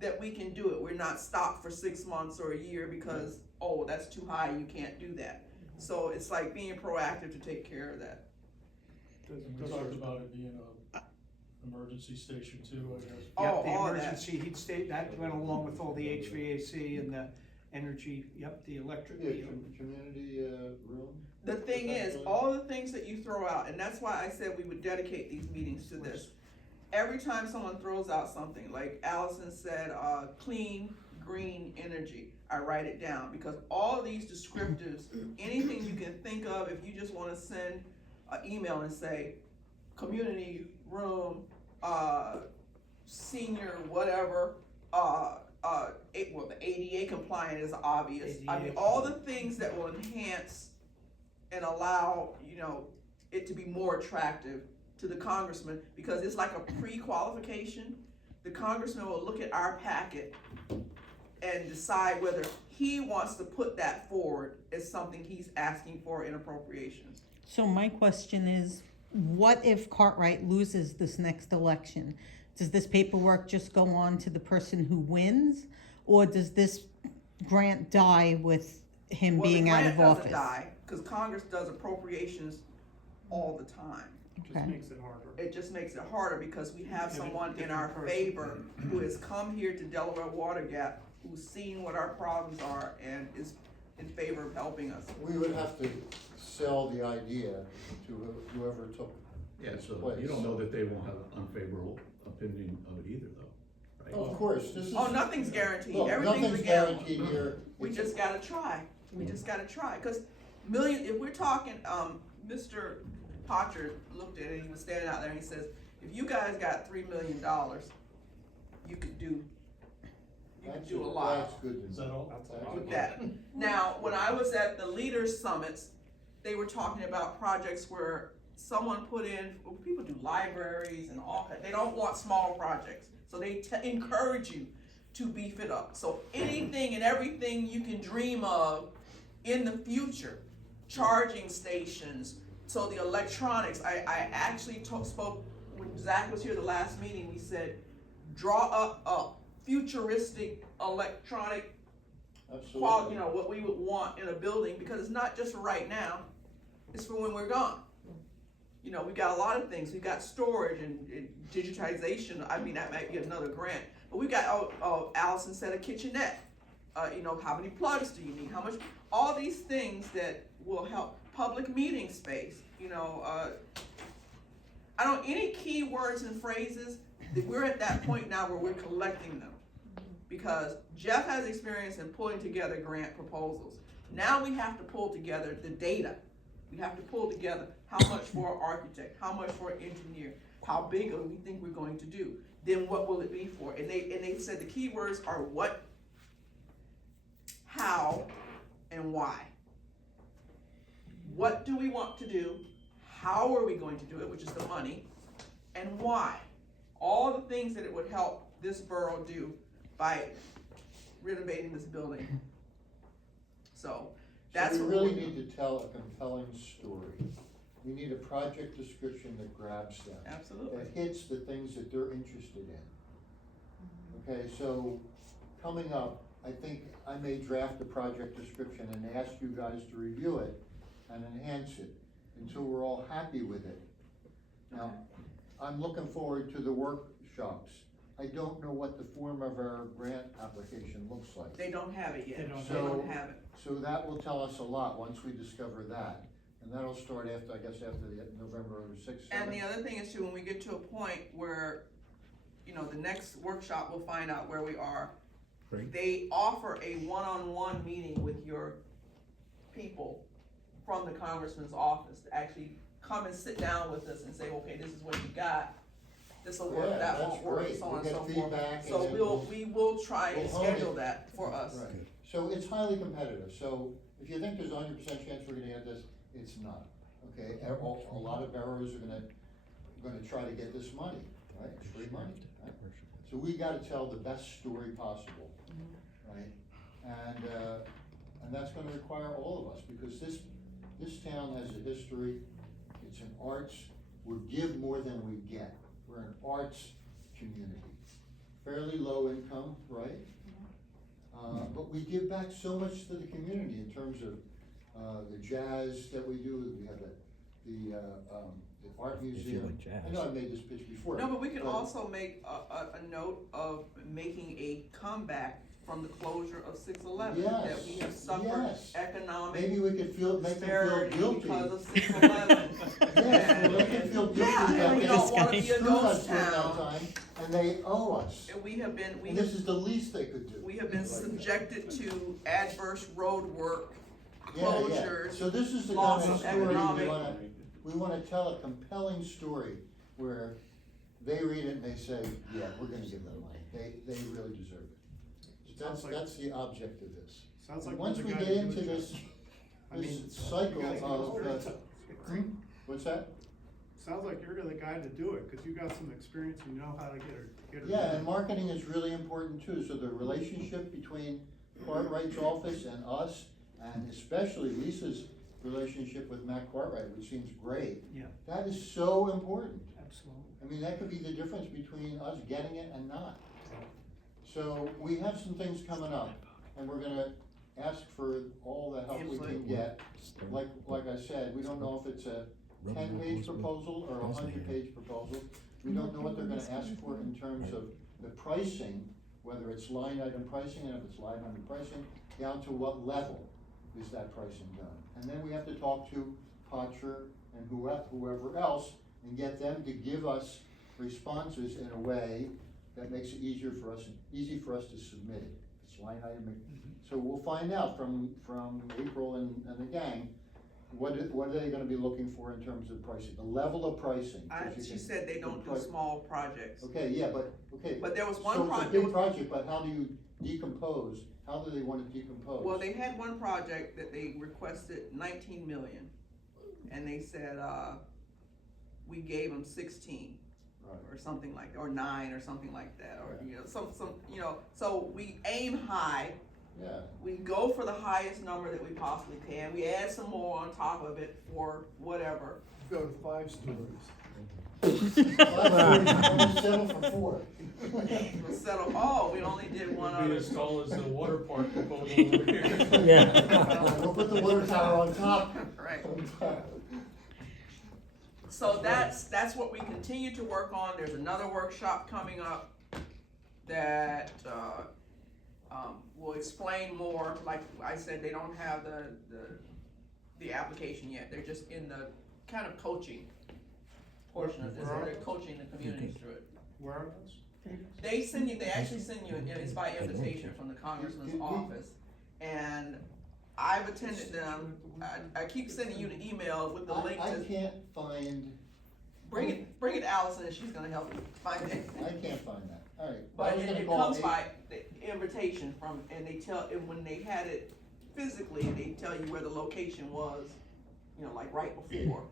that we can do it. We're not stopped for 6 months or a year because, oh, that's too high, you can't do that. So it's like being proactive to take care of that. And we talked about it being a emergency station too, I guess. Oh, Yep, the all that. emergency heat state, that went along with all the HVAC and the energy, the electric. Community, room? The thing is, all the things that you throw out, and that's why I said we would dedicate these meetings to this. Every time someone throws out something, like Allison said, clean, green energy, I write it down, because all of these descriptives, anything you can think of, if you just wanna send an email and say, community room, senior, whatever, the ADA compliant is obvious. I mean, all the things that will enhance and allow, it to be more attractive to the congressman, because it's like a pre-qualification. The congressman will look at our packet and decide whether he wants to put that forward as something he's asking for in appropriations. So my question is, what if Cartwright loses this next election? Does this paperwork just go on to the person who wins? Or does this grant die with him being out of Well, the office? grant doesn't die, because Congress does appropriations all the time. Just Okay. makes it harder. It just makes it harder because we have Different- someone in different our person. favor who has come here to Delaware Water Gap, who's seen what our problems are and is in favor of helping us. We would have to sell the idea to whoever took Yeah, its so place. you don't know that they won't have an unfavorable opinion of it either, though, right? Of course, this is. Oh, nothing's guaranteed, Look, everything's a nothing's gamble. guaranteed here. We just gotta try, cause if we're talking, Mr. Potcher looked at it, he was standing out there and he says, if you guys got $3 million, you could do a lot. That's good to Is know. that all? That's a lot. With that. Now, when I was at the leaders summits, they were talking about projects where someone put in, well, people do libraries and all that, they don't want small projects. So they encourage you to beef it up. So anything and everything you can dream of in the future, charging stations, so the electronics, I actually spoke, when Zach was here the last meeting, we said, draw up a futuristic electronic Absolutely. what we would want in a building, because it's not just for right now, it's for when we're gone. We've got a lot of things, we've got storage and digitization, I mean, that might be another grant, but we've got, Allison said a kitchenette. How many plugs do you need, how much, all these things that will help, public meeting space, any key words and phrases, that we're at that point now where we're collecting them. Because Jeff has experience in pulling together grant proposals. Now we have to pull together the data. We have to pull together how much for an architect, how much for an engineer, how big do we think we're going to do, then what will it be for? And they said the key words are what, how, and why. What do we want to do? how are we going to do it, which is the money, and why. All the things that it would help this borough do by renovating this building. So, that's So what we really we're doing. need to tell a compelling story. We need a project description that grabs them. Absolutely. That hits the things that they're interested in. Okay, so coming up, I think I may draft a project description and ask you guys to review it and enhance it until we're all happy with it. Now, I'm looking forward to the workshops. I don't know what the form of our grant application looks like. They don't have it yet. They don't They don't have it. So that will tell us a lot once we discover that. And that'll start after, I guess, after the November 6th. And the other thing is too, when we get to a point where, you know, the next workshop, we'll find out where we are. Great. They offer a one-on-one meeting with your people from the congressman's office to actually come and sit down with us and say, okay, this is what you got. This will work, Yeah, that that's won't work, great. so on We'll and get so forth. feedback So and then we will try and we'll hone schedule it. that for us. Right. So it's highly competitive. So if you think there's a 100% chance we're gonna get this, it's not. Okay, a lot of boroughs are gonna try to get this money, right? It's free money, right? So we gotta tell the best story possible, right? And that's gonna require all of us, because this town has a history. It's an arts, we give more than we get. We're an arts community. Fairly low income, right? But we give back so much to the community in terms of, the jazz that we do. We have the art museum. like jazz. I know I made this pitch before. No, but we can also make a note of making a comeback from the closure of 6/11. Yes, That we have suffered yes. economic Maybe we could make them feel disparity guilty. because of 6/11. Yes, well, they can feel guilty Yeah, that we they don't wanna be a screwed ghost us during that town. time, and they owe us. And we have been, And this is the least they could do. we have been Like that. subjected to adverse road work, Yeah. closures, So this is the loss kind of of story economic. we wanna tell a compelling story where they read it and they say, yeah, we're gonna give them money. They really deserve it. That's the object of this. Sounds like Once you're we the guy get to do into it, this, Jeff. I this mean, you cycle guys got of, experience. what's that? Sounds like you're the guy to do it, cause you got some experience and you know how to get her Yeah, done. and marketing is really important too, so the relationship between Cartwright's office and us, and especially Lisa's relationship with Matt Cartwright, which seems great. Yeah. That is so important. Absolutely. I mean, that could be the difference between us getting it and not. So we have some things coming up, and we're gonna ask for all the help we can get. Like I said, we don't know if it's a 10-page proposal or a 100-page proposal. We don't know what they're gonna ask for in terms of the pricing, whether it's line item pricing, and if it's line item pricing, down to what level is that pricing done? And then we have to talk to Potcher and whoever else, and get them to give us responses in a way that makes it easy for us to submit it. It's line item. So we'll find out from April and the gang, what are they gonna be looking for in terms of pricing, the level of pricing. 'cause you she can- said they don't do price- small projects. Okay, yeah, but there was one So it's a project. big project, but how do you decompose, how do they wanna decompose? Well, they had one project that they requested 19 million, and they said, we gave them 16. Right. Or something like, or 9 or something like that, or, you know, some, so we aim high, Yeah. we go for the highest number that we possibly can, we add some more on top of it for whatever. Go to 5 stories. Only settle for 4. We'll settle, we only did one It'd be other. as tall as the water park proposal over here. Yeah. We'll put the water tower on top. Right. So that's what we continue to work on. There's another workshop coming up that, will explain more. Like I said, they don't have the application yet. They're just in the kind of coaching portion of this. They're coaching the communities through it. Where are those? They actually send you, it's by invitation from the congressman's office. And I've attended them. I keep sending you the email with the link I to, can't find, bring it to Allison and she's gonna help you find it. I can't find that, alright. But it comes by the invitation from, and they tell, and when they had it physically, they tell you where the location was, you know, like right before.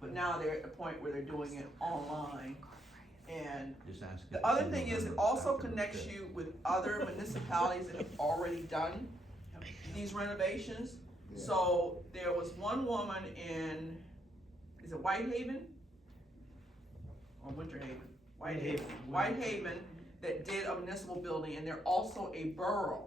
but now they're at the point where they're doing it online. And Just ask the other thing is, it also connects you with other municipalities that have already done these renovations. Yeah. So there was one woman in, is it Whitehaven? Or Winter Haven? Whitehaven. Whitehaven that did a municipal building, and they're also a borough.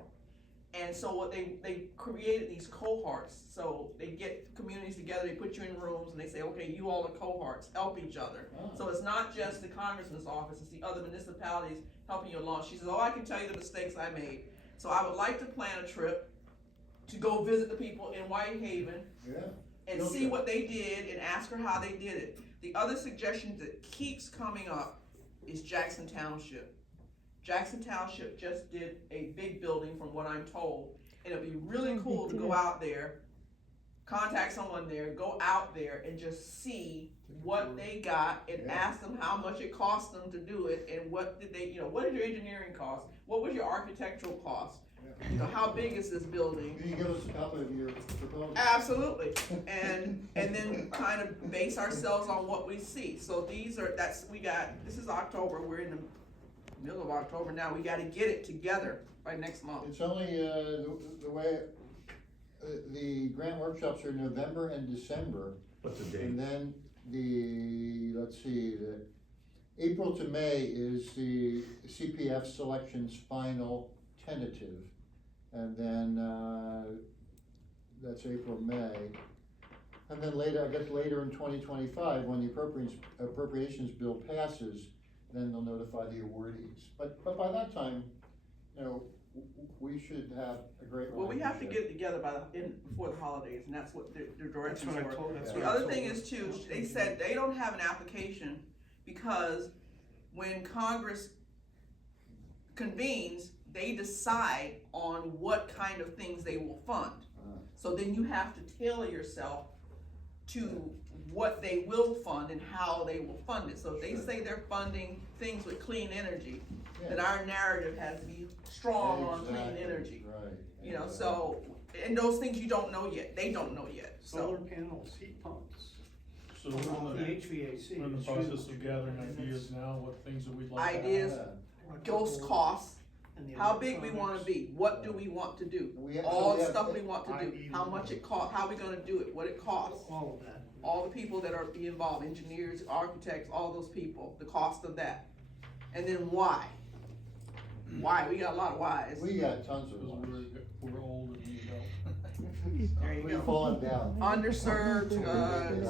And so what they created these cohorts, so they get communities together, they put you in rooms, and they say, okay, you all are cohorts, help each other. Oh. So it's not just the congressman's office, it's the other municipalities helping you along. She says, oh, I can tell you the mistakes I made. So I would like to plan a trip to go visit the people in Whitehaven Yeah. and Field see trip. what they did and ask her how they did it. The other suggestion that keeps coming up is Jackson Township. Jackson Township just did a big building, from what I'm told, and it'd be really cool to go out there, contact someone there, go out there and just see what they got and Yeah. ask them how much it cost them to do it, and what did they, what did your engineering cost? What was your architectural cost? How big is this building? Can you give us a copy of your proposal? Absolutely, and then kind of base ourselves on what we see. So this is October, we're in the middle of October now, we gotta get it together by next month. It's only, the way, the grant workshops are November and December. What's the date? And then let's see, the April to May is the CPF selections final tentative. And then, that's April, May. And then later, I guess later in 2025, when the appropriations bill passes, then they'll notify the awardees. But by that time, we should have a great relationship. Well, we have to get it together before the holidays, and that's what the directions That's what I were. told- that's The what I other told thing them. is too, they said they don't have an application because when Congress convenes, they decide on what kind of things they will fund. So then you have to tailor yourself to what they will fund and how they will fund it. So if they say they're funding things with clean energy, then our narrative has to be strong on clean Exactly, energy. Right. So, and those things you don't know yet, they don't know yet, Solar so. panels, heat pumps. So The we're in the, HVAC. we're in the process of gathering ideas now, what things that we'd like to have. Ideas, ghost costs, And the how big we wanna electronics. be, what do we want to do? We have- All so we the have- stuff we want to do, how much it costs, how we gonna do it, what it costs. All of that. All the people that are be involved, engineers, architects, all those people, the cost of that. And then why? Why, we got a lot of whys. We got tons of Because ones. we're old and need help. There you We've go. fallen down. Underserved,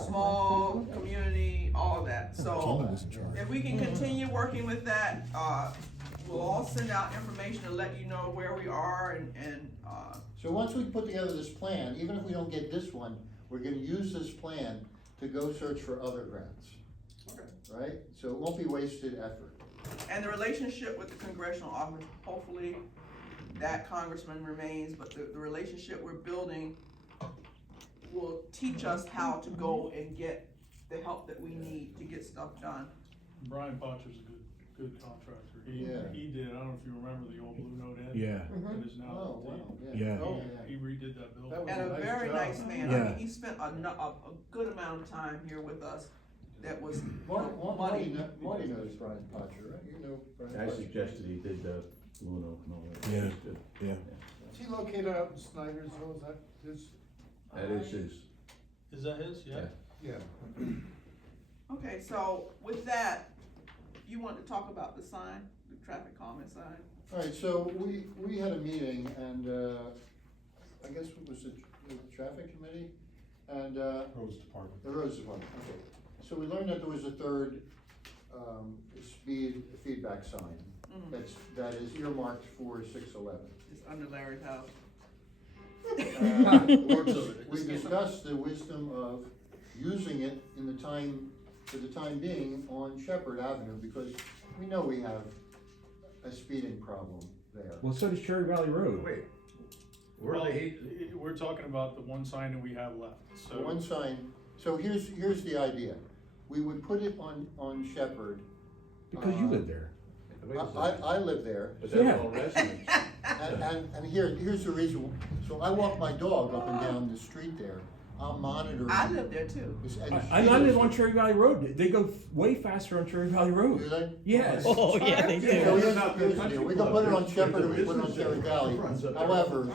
small community, all of that, so if we can continue working with that, we'll all send out information to let you know where we are and So once we put together this plan, even if we don't get this one, we're gonna use this plan to go search for other grants. Okay. Right? So it won't be wasted effort. and the relationship with the congressional office, hopefully that congressman remains, but the relationship we're building will teach us how to go and get the help that we need to get stuff done. Brian Potter's a good contractor. Yeah. He did, I don't know if you remember the old Blue Note Inn. Yeah. That is now Oh, the wow, team. Yeah. Oh, He redid that building. That was And a a nice very job. nice man, I Yeah. mean, he spent a good amount of time here with us, that was Marty money. knows Brian Potcher, right? You know Brian I Potcher. suggested he did the Blue Note and all that. Yeah. It's good. Yeah. Is he located out in Snydersville, is that his? That is his. Is that his? Yeah. Yeah. Okay, so with that, you want to talk about the sign, the traffic calming sign? All right, so we had a meeting and, I guess it was the traffic committee and, Roads Department. the roads department, okay. So we learned that there was a third, speed feedback sign that is earmarked for 611. It's under Larry's house. We discussed the wisdom of using it in the time, for the time being on Shepherd Avenue, because we know we have a speeding problem there. Well, so does Cherry Valley Road. Wait, where Well, are they? we're talking about the one sign that we have left, so. One sign, so here's the idea. We would put it on Shepherd. Because you live there. Wait a second. I live there. But that's Yeah. all residents. And here's the reason, so I walk my dog up and down the street there. I'm monitoring. I live there too. I live on Cherry Valley Road. They go way faster on Cherry Valley Do Road. they? Yes. Oh, yeah, they Yeah, do. we can put it on Shepherd, or we put it on Cherry Valley. However,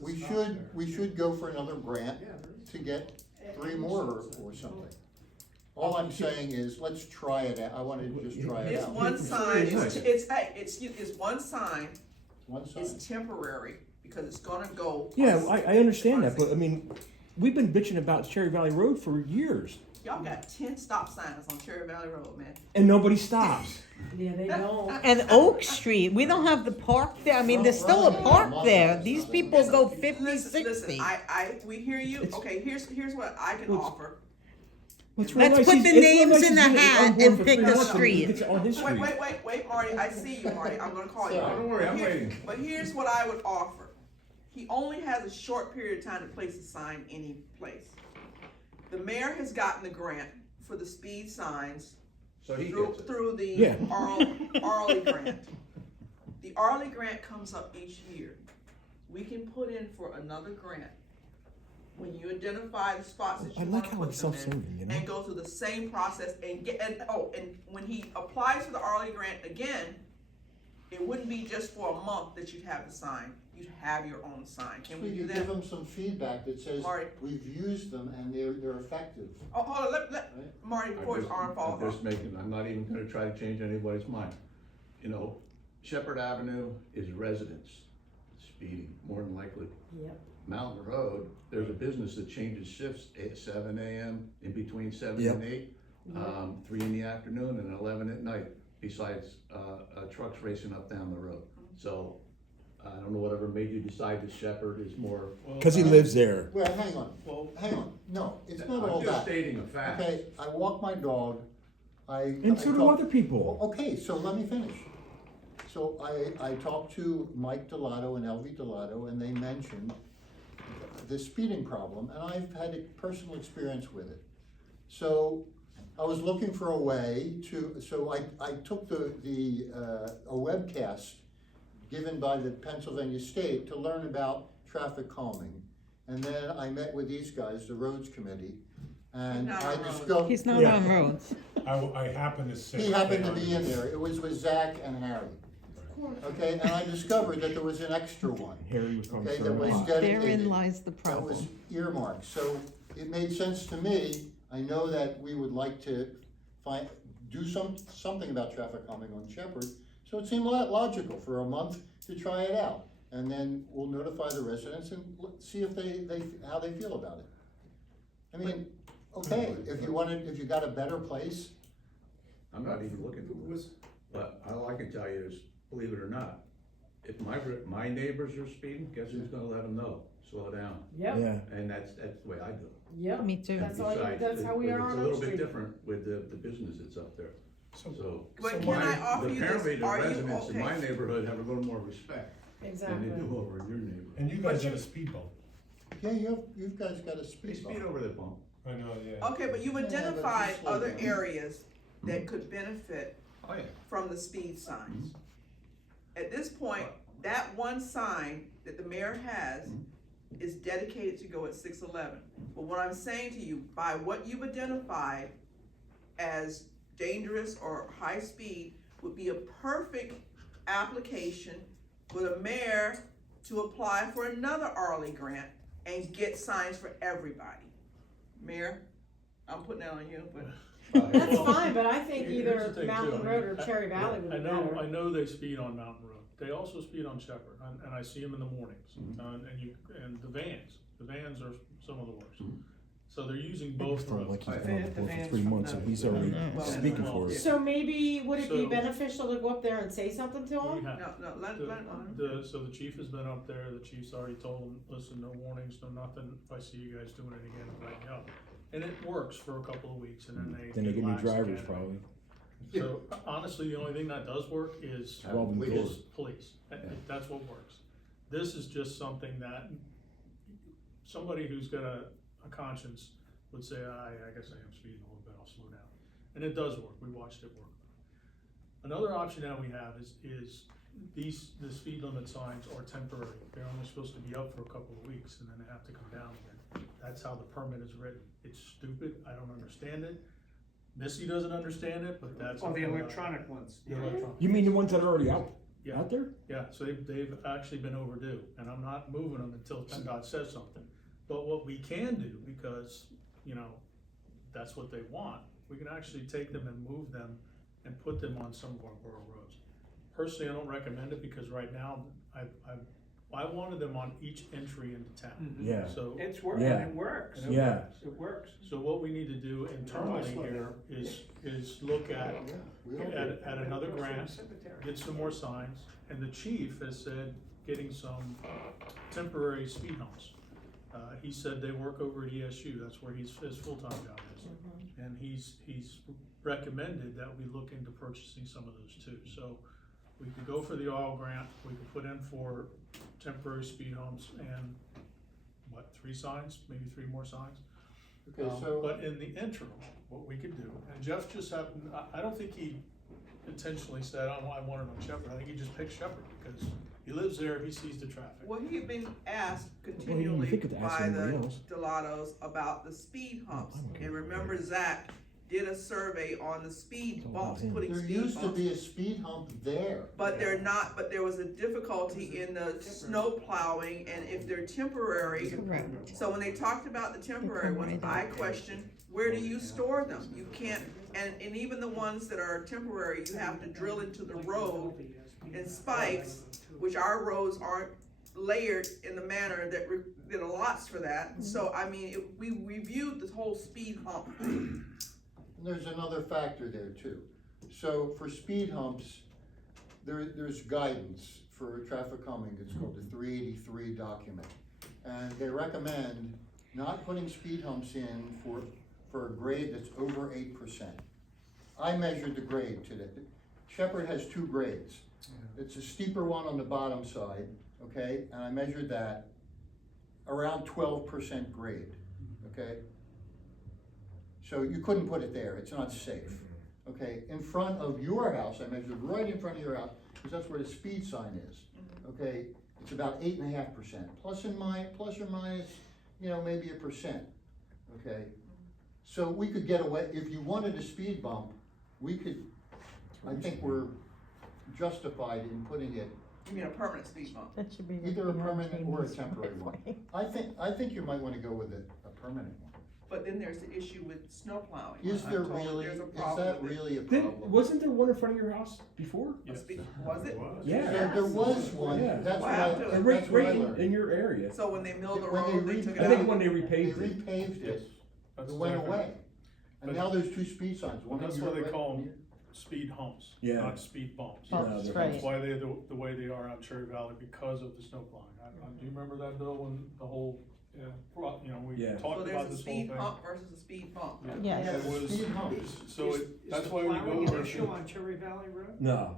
we should go for another grant to get 3 more or something. All I'm saying is, let's try it out. I wanted to just try it It's out. one sign, it's one sign, One sign. it's temporary, because it's gonna go. Yeah, I understand that, but I mean, we've been bitching about Cherry Valley Road for years, Y'all got 10 stop signs on Cherry Valley Road, man. and nobody stops. Yeah, they don't. And Oak Street, we don't have the park there. I mean, there's still a park there. These people go 50, Listen, 60. we hear you, okay, here's what I can offer. What's Let's nice, put he's- the it's real names nice in he's the been hat on board and for pick 3 a months and street. he gets it on his street. Wait, Marty, I see you, Marty, I'm gonna call you. Don't worry, I'm Here- waiting. But here's what I would offer. He only has a short period of time to place a sign any place. The mayor has gotten the grant for the speed signs So he through, gets it. through the Yeah. Arley grant. The Arley grant comes up each year. We can put in for another grant. When you identify the spots that I you like wanna how put it's them self-serving, you in, know? and go through the same process and get, and when he applies for the Arley grant again, it wouldn't be just for a month that you'd have the sign, you'd have your own sign. Can we We do could give that? them some feedback that says, Marty. we've used them and they're effective. Oh, hold on, let Marty, before his arm falls I'm off. just making, I'm not even gonna try to change anybody's mind. You know, Shepherd Avenue is residents speeding, more than likely. Yep. Mountain Road, there's a business that changes shifts at 7 AM, in between 7 Yep. and 8, 3 in the afternoon and 11 at night, besides, trucks racing up down the road. So, I don't know whatever made you decide that Shepherd is more. Cause he lives there. Well, hang on, no, it's not all I'm just that. stating a fact. Okay, I walk my dog, And so do other people. Okay, so let me finish. So I talked to Mike Delato and LV Delato, and they mentioned the speeding problem, and I've had a personal experience with it. So I was looking for a way to, so I took a webcast given by the Pennsylvania State to learn about traffic calming. And then I met with these guys, the roads committee, and He's not I on roads. discovered. He's not Yeah. on roads. I happened to sit. He happened to there. be in there, it was with Zach and Harry. Okay, and I discovered that there was an extra one, Harry was probably okay, that serving was hot. dedicated. Therein lies the That was problem. earmarked, so it made sense to me. I know that we would like to do something about traffic calming on Shepherd, so it seemed logical for a month to try it out. And then we'll notify the residents and see if how they feel about it. I mean, okay, if you got a better place, I'm not even looking for this, but all I can tell you is, believe it or not, if my neighbors are speeding, guess who's gonna let them know? Slow down. Yep, Yeah. And that's the way I do it. yep. Me too. That's all you- Besides, that's how we are on It's a Oak little bit Street. different with the business that's up there, so. But can I offer you Apparently, this, the are you residents in my okay? neighborhood have a little more respect than Exactly. they do over in your neighborhood. And you guys got a speed bump. yeah, you guys got a They speed speed bump. over the bump. I know, yeah. Okay, but you've Yeah, but identified just slow other down. areas that could benefit Oh, yeah. from the speed signs. At this point, that one sign that the mayor has is dedicated to go at 611. But what I'm saying to you, by what you've identified as dangerous or high speed would be a perfect application for the mayor to apply for another Arley grant and get signs for everybody. Mayor, I'm putting that on you, but That's Well, fine, but I think here's either the thing, too. Mountain I mean, Road or Cherry Valley would I be know, better. I know they speed on Mountain Road. They also speed on Shepherd, and I see them in the mornings. And the vans are some of the worst. So they're using both Like roads. he's been on board for 3 months, and he's already speaking for us. So maybe, would it be So- beneficial to go up there and say something to We them? have- no, let So the chief has been up there, the chief's already told them, listen, no warnings, no nothing, if I see you guys doing it again, I'll let you up. And it works for a couple of weeks, and then they. Then they get new relax drivers again. probably. So honestly, the only thing that does work is Revolving doors. police. That's what works. This is just something that somebody who's got a conscience would say, I guess I am speeding a little bit, I'll slow down. And it does work, we watched it work. Another option that we have is the speed limit signs are temporary. They're only supposed to be up for a couple of weeks and then they have to come down again. That's how the permit is written. It's stupid, I don't understand it. Missy doesn't understand it, but that's. Oh, the how- electronic ones. The electronic. You mean the ones that are already out Yeah. out there? Yeah, so they've actually been overdue, and I'm not moving them until PennDOT says something. But what we can do, because, you know, that's what they want, we can actually take them and move them and put them on some of our borough roads. Personally, I don't recommend it, because right now, I wanted them on each entry into town. Yeah. So. It's working, Yeah. it works. And it Yeah. works. It works. So what we need to do internally here is look at another grant, get some more signs, and the chief has said getting some temporary speed humps. He said they work over at ESU, that's where his full-time job is. And he's recommended that we look into purchasing some of those too. So we could go for the oil grant, we could put in for temporary speed humps and, 3 signs, maybe 3 more signs? Okay, so. But in the interim, what we could do, and Jeff just happened, I don't think he intentionally said, I want it on Shepherd, I think he just picked Shepherd, because he lives there, he sees the traffic. Well, he had been asked you continually think of to ask by anybody the else. Delatos about the speed humps. I don't care. And remember Zach did a survey on the speed It's all about bumps, him. putting There speed used to bumps. be a speed hump there. But they're not, but there was a difficulty in the snow plowing, and if they're temporary. Correct. So when they talked about the temporary ones, I questioned, where do you store them? You can't, and even the ones that are temporary, you have to drill into the road in spikes, which our roads aren't layered in the manner that allots for that. So, I mean, we reviewed the whole speed hump thing. And there's another factor there too. So for speed humps, there's guidance for traffic calming, it's called the 383 document. And they recommend not putting speed humps in for a grade that's over 8%. I measured the grade today. Shepherd has 2 grades. It's a steeper one on the bottom side, okay? And I measured that around 12% grade, okay? So you couldn't put it there, it's not safe, okay? In front of your house, I measured right in front of your house, because that's where the speed sign is, okay? It's about 8.5%, plus or minus, you know, maybe 1%, okay? So we could get away, if you wanted a speed bump, we could, I think we're justified in putting it You mean a permanent speed bump? That should be. either a permanent or a this temporary one. way. I think you might wanna go with a permanent one. But then there's the issue with snow plowing. Is I'm there told really, there's a is problem that with it. really a Didn't, problem? wasn't there one in front of your house before? Was it? Yeah. There was one, Yeah. that's What what happened to I, it? Right, that's what I right learned. in your area. So when they milled the When road, they took it I out? think when they They repaved it. repaved Yes. it, That's it went exactly away. right. And But- now there's 2 speed signs, one That's on why your they right call and them speed humps, Yeah. not speed bumps. Bumps, they're right. That's why they're the way they are out Cherry Valley, because of the snow plowing. Do you remember that, Bill, when the whole, you know, we Yeah. So talked there's about a this whole speed thing? hump versus a speed bump. Yes. Yeah, It the was, speed humps. so that's why we Is the plowing go an over. issue on Cherry Valley Road? No,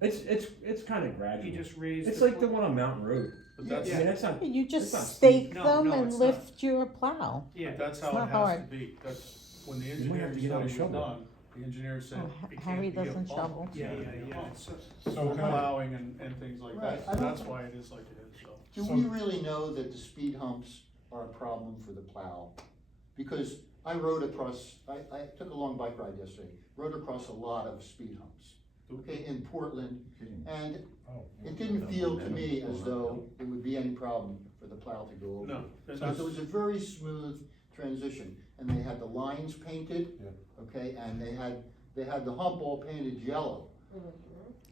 it's kind of gradual. You just raised. It's like the one on Mountain Road. But that's, I mean, that's not. You It's just not stake No, them no, and it's not. lift your plow. Yeah. that's It's how not it has to hard. be. That's, when the You might engineering have to study get out a was shovel. done, the engineer said Oh, it Harry can't be a doesn't bump. shovel. Yeah, It yeah, can't be a yeah. bump. So- So can I, Plowing and things like Right, that, I so don't- that's why it is like it is, so. Do we really know that the speed humps are a problem for the plow? Because I rode across, I took a long bike ride yesterday, rode across a lot of speed humps, okay, in Portland. And oh, it didn't feel to me as though it would be any problem for the plow to go over. No, and So that's, it was a very smooth transition, and they had the lines painted, Yeah. okay, and they had the hump all painted yellow.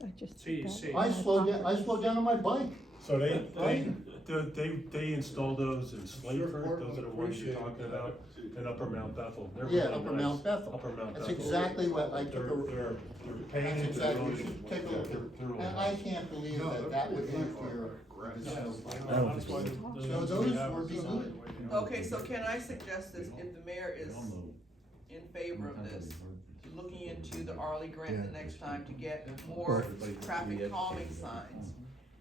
I just. So you did see- that. I slowed down on my bike. so they installed those in Slateford, those are the ones you're talking about, in Upper Mount Bethel. They're Yeah, really Upper nice. Mount Bethel. Upper Mount That's Bethel. exactly what I took They're a, painted. that's exactly, you they're should take a really- look they're at, really and I nice. can't believe that would interfere with the snow plow. I don't that's why think the. So the- those we have would be designed good. the way, you know. Okay, so can I suggest this, if the mayor is in favor of this, looking into the Arlie grant the next time to get more traffic calming signs?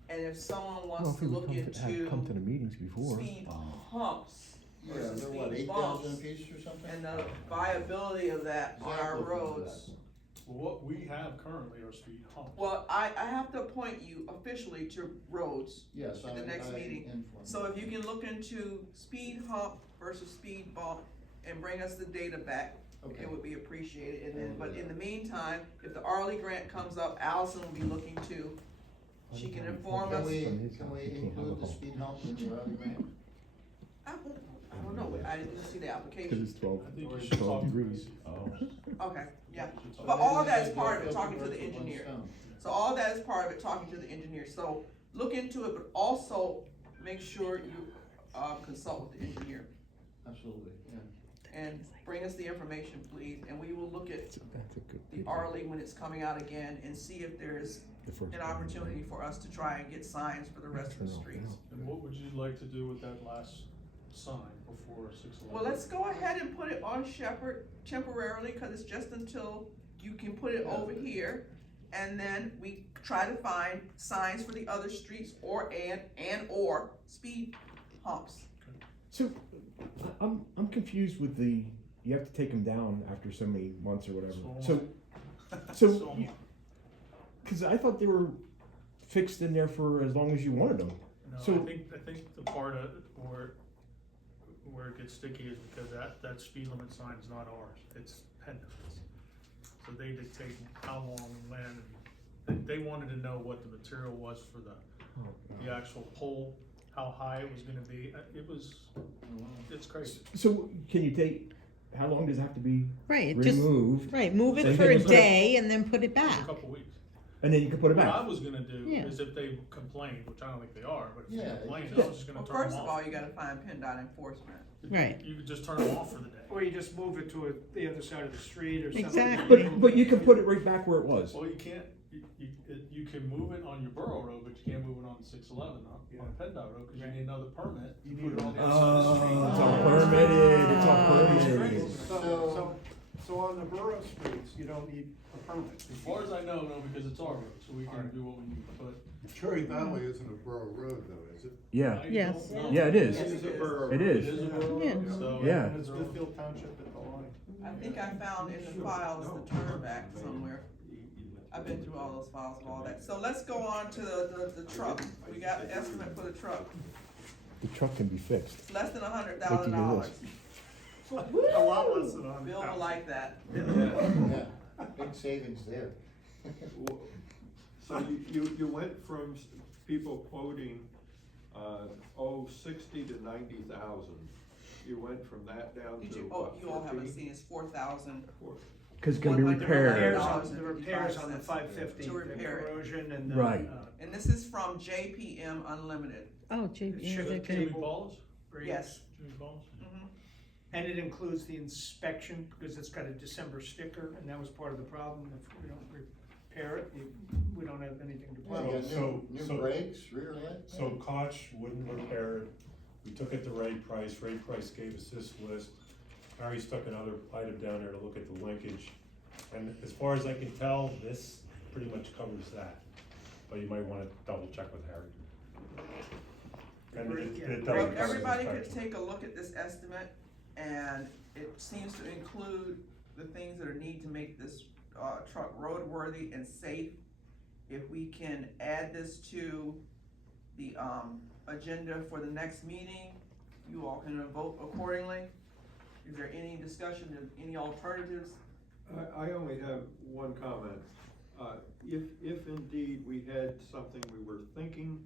And if someone wants to look into the meetings before. speed humps Yeah, versus they're what, speed 8,000 bumps, apiece or something? and the viability of that on our roads, Well, what we have currently are speed humps. Well, I have to appoint you officially to roads Yes, at the next meeting. informed. So if you can look into speed hump versus speed bump and bring us the data back, Okay. it would be appreciated. And then, I'll do but in that. the meantime, if the Arlie grant comes up, Allison will be looking too. She can inform Can us. we, From his can house, we he can't have a include the home. speed hump in the early grant? I don't know, I didn't see the Cause application. it's 12, I think you should 12 talk to degrees. Gracie. Okay, yeah. So But all of that is Maybe part of it, kill two talking to birds the with one engineer. stone. So all of that is part of it, talking to the engineer. So look into it, but also make sure you, consult with the engineer. Absolutely, yeah. And bring us the information, please, and we will look at That's a good the people. Arlie when it's coming out again and see if there's The first an one, opportunity for us to try and get signs for the rest of the streets. And what would you like to do with that last sign before 611? Well, let's go ahead and put it on Shepherd temporarily, cause it's just until you can put it over here. And then we try to find signs for the other streets or or speed humps. So, I'm confused with you have to take them down after so many months or whatever. So, cause I thought they were fixed in there for as long as you wanted them. No, So- I think the part of where it gets sticky is because that speed limit sign is not ours, it's PennDOT's. So they dictate how long and when, and they wanted to know what the material was for the actual pole, how high it was gonna be, it's crazy. So, can you how long does it have to be Right, just, removed? right, move So it you for can a just put it- day and then put it A back. couple weeks. And then you can put it What back? I was gonna do Yeah. is if they complained, which I don't think they are, but if they Yeah, complained, I yeah. was just gonna Well, turn first them of all, off. you gotta find PennDOT enforcement. Right. You could just turn them off for the day. Or you just move it to the other side of the street or something. Exactly. But you can put it right back where it was. Well, you can't, you can move it on your borough road, but you can't move it on 611 on PennDOT road, cause you need another permit. You put it on the other side of the street. It's all permitted, it's all permitted. So on the borough streets, you don't need a permit. As far as I know, no, because it's our road, so we can do what we need, but. Cherry Valley isn't a borough road though, is it? Yeah, I Yes. don't know. yeah, it is. Yes, it is. It is. It is a borough Yeah. road, so. Yeah. And it's Smithfield Township at the line. I think I found in the files the turn back somewhere. I've been through all those files of all that. So let's go on to the truck. We got an estimate for the truck. The truck can be fixed. It's less than $100,000. A lot less than on. Bill will like that. Yeah, big savings there. So you went from people quoting, 60 to 90,000. You went from that down to You what, all haven't 14? seen, it's 4,000. Cause it's gonna be repaired. The repairs on the 550, To the repair it. corrosion and the. Right. And this is from JPM Unlimited. Oh, gee, It yeah, should they're be Jimmy good. Balls? brakes. Yes. Jimmy Balls? Mhm. And it includes the inspection, because it's got a December sticker, and that was part of the problem. If we don't repair it, we don't have anything to Yeah, play you with. got new So- brakes, rear light. So Koch wouldn't repair it, we took it to Ray Price gave us this list. Harry stuck another item down there to look at the linkage, and as far as I can tell, this pretty much covers that. But you might wanna double check with Harry. And it doesn't Well, cover the everybody could inspection. take a look at this estimate, and it seems to include the things that are needed to make this, truck roadworthy and safe. If we can add this to the, agenda for the next meeting, you all can vote accordingly. Is there any discussion of any alternatives? I only have one comment. If indeed we had something we were thinking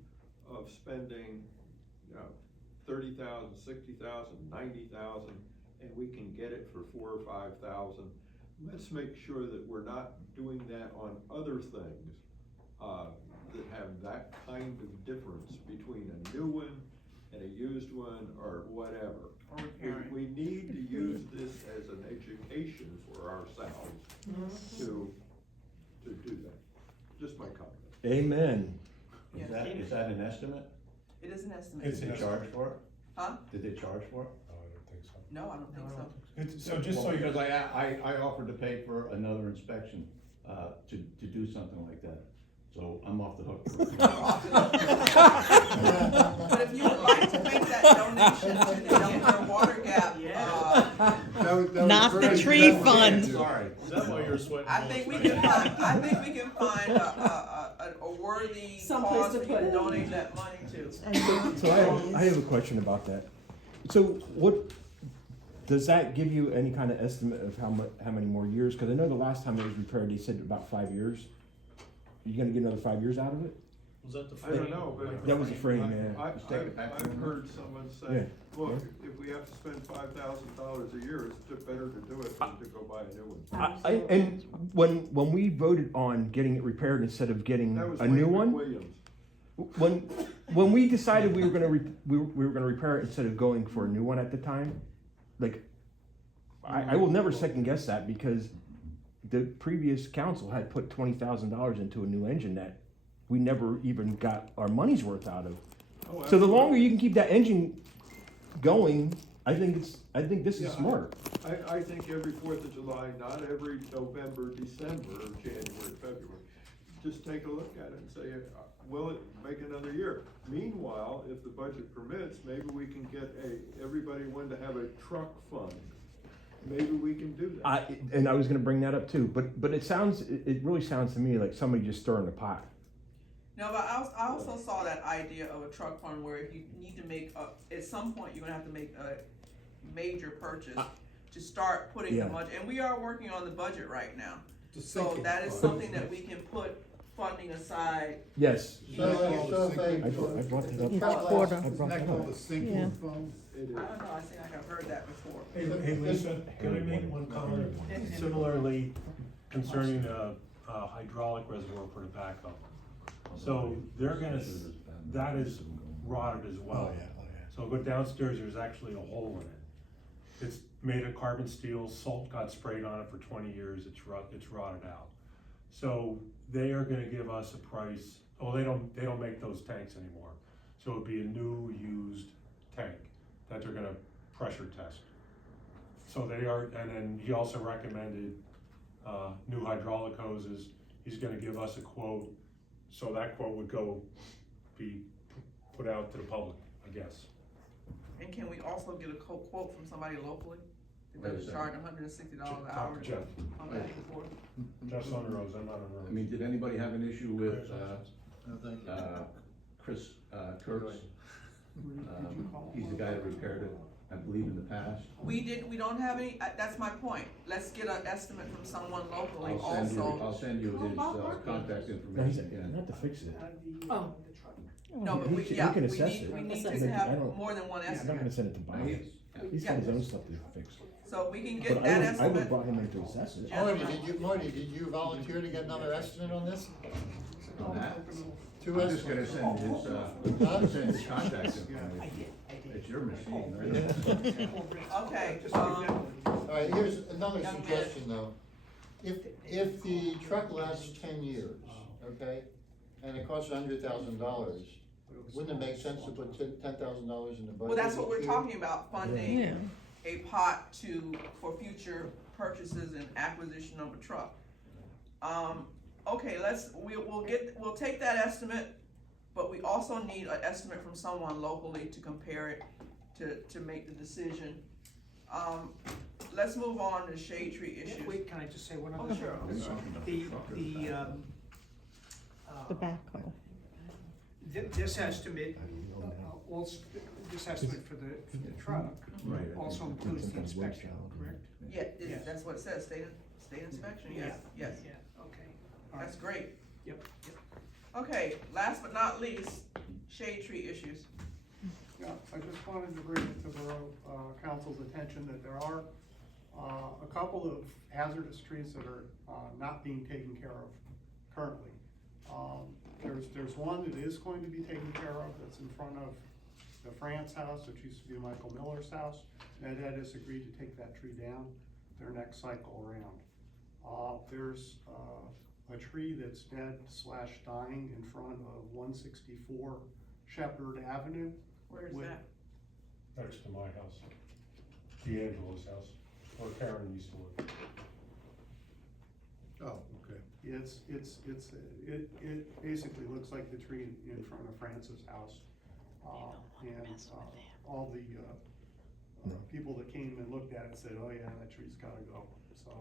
of spending, 30,000, 60,000, 90,000, and we can get it for 4,000 or 5,000, let's make sure that we're not doing that on other things, that have that kind of difference between a new one and a used one or whatever. Or repairing? We need to use this as an education for ourselves to do that. Just my comment. Amen. Yes. Is that an estimate? It is an estimate. It's Did an they charge estimate. for it? Huh? Did they charge for it? No, I don't think so. No, I don't think so. So just so Well, you. because I offered to pay for another inspection, to do something like that, so I'm off the hook. But if you would like to make that donation to the Delaware Water Gap, Yeah. Not the tree fund. Sorry. Is that why you're sweating. I think we can find a worthy Someplace cause to we put can it. donate that money to. So I have a question about that. So what, does that give you any kind of estimate of how many more years? Cause I know the last time it was repaired, they said about 5 years. You gonna get another 5 years out of it? Was that the I don't frame? know, but. That was the frame, yeah. I've heard someone Yeah. say, look, if we have to spend $5,000 a year, it's better to do it than to go buy a new one. And when we voted on getting it repaired instead of getting That was a new Wayne one, Williams. when we decided we were gonna repair it instead of going for a new one at the time, like, I will never second guess that because the previous council had put $20,000 into a new engine that we never even got our money's worth out of. Oh, So the longer you can keep that engine going, I think this Yeah, is smart. I think every 4th of July, not every November, December, or January, February, just take a look at it and say, will it make another year? Meanwhile, if the budget permits, maybe we can get everybody wanted to have a truck fund. Maybe we can do that. I was gonna bring that up too, but it really sounds to me like somebody just stirring the pot. No, but I also saw that idea of a truck fund where if you need to make at some point, you're gonna have to make a major purchase to start putting the Yeah. budget, and we are working on the budget right now. The So sinking that is fund. something that we can put funding aside. Yes. So if I brought that up. Each quarter. I brought that up. Yeah. fund? I don't know, I think I've heard that before. Hey Lisa, can I make one comment similarly concerning the hydraulic reservoir for the backhoe? So they're gonna, that is rotted as well. So go downstairs, there's actually a hole in it. It's made of carbon steel, salt got sprayed on it for 20 years, it's rotted out. So they are gonna give us a price, they don't make those tanks anymore. So it'd be a new used tank that they're gonna pressure test. So they are, and then he also recommended, new hydraulic hoses. He's gonna give us a quote, so that quote would be put out to the public, I guess. And can we also get a quote from somebody locally? That Wait a doesn't charge $160 an Talk hour to Jeff. on back and forth? Jeff's on the roads, I'm not on the roads. I mean, did anybody have an issue with, Chris, Kurtz? He's the guy that repaired it, I believe, in the past. We don't have any, that's my point. Let's get an estimate from someone locally I'll also. send you his, contact No, information, yeah. not to fix it. Oh. No, but He can assess it. we need I to have don't- more than one I'm not estimate. gonna send it to Bob. He's got his own stuff to fix. So we can But get that I estimate. would brought him in to assess it. Marty, did you volunteer to get another estimate on this? On that. Two I'm just gonna estimates. send his contact information. It's your machine, right? Okay, Alright, here's another suggestion though. If the truck lasts 10 years, okay, and it costs $100,000, wouldn't it make sense to put $10,000 in the budget? well, that's what each we're year? talking about, funding Yeah. a pot for future purchases and acquisition of a truck. Okay, we'll take that estimate, but we also need an estimate from someone locally to compare it, to make the decision. Let's move on to shade tree issues. Wait, can I just say one Oh, other sure. thing? The backhoe. This estimate, this estimate for the truck Right. also includes the inspection, correct? Yeah, Yes. that's what it says, state inspection, yes, yes, Yeah, okay. All right. that's great. Yep. Okay, last but not least, shade tree issues. Yeah, I just wanted to bring it to Borough Council's attention that there are a couple of hazardous trees that are not being taken care of currently. There's one that is going to be taken care of that's in front of the France house, which used to be Michael Miller's house. Ed has agreed to take that tree down their next cycle around. There's a tree that's dead/dying in front of 164 Shepherd Avenue. Where is With- that? Next to my house, D'Angelo's house, where Karen used to live. Oh, okay. It basically looks like the tree in front of Francis' house. And all the people that came and looked at it said, oh yeah, that tree's gotta go. So,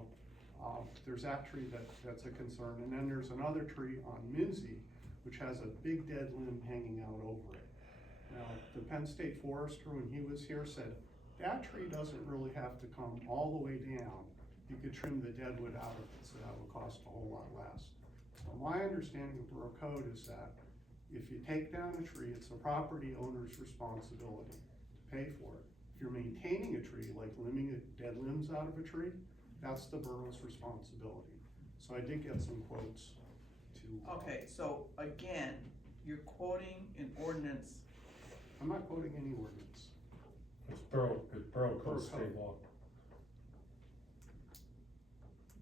There's that tree that's a concern, and then there's another tree on Minzy, which has a big dead limb hanging out over it. Now, the Penn State Forester, when he was here, said, that tree doesn't really have to come all the way down. You could trim the dead wood out of it, so that would cost a whole lot less. So my understanding of borough code is that if you take down a tree, it's the property owner's responsibility to pay for it. If you're maintaining a tree, like limbing dead limbs out of a tree, that's the borough's responsibility. So I did get some quotes to. Okay, so again, you're quoting an ordinance. I'm not quoting any ordinance. It's borough code state law.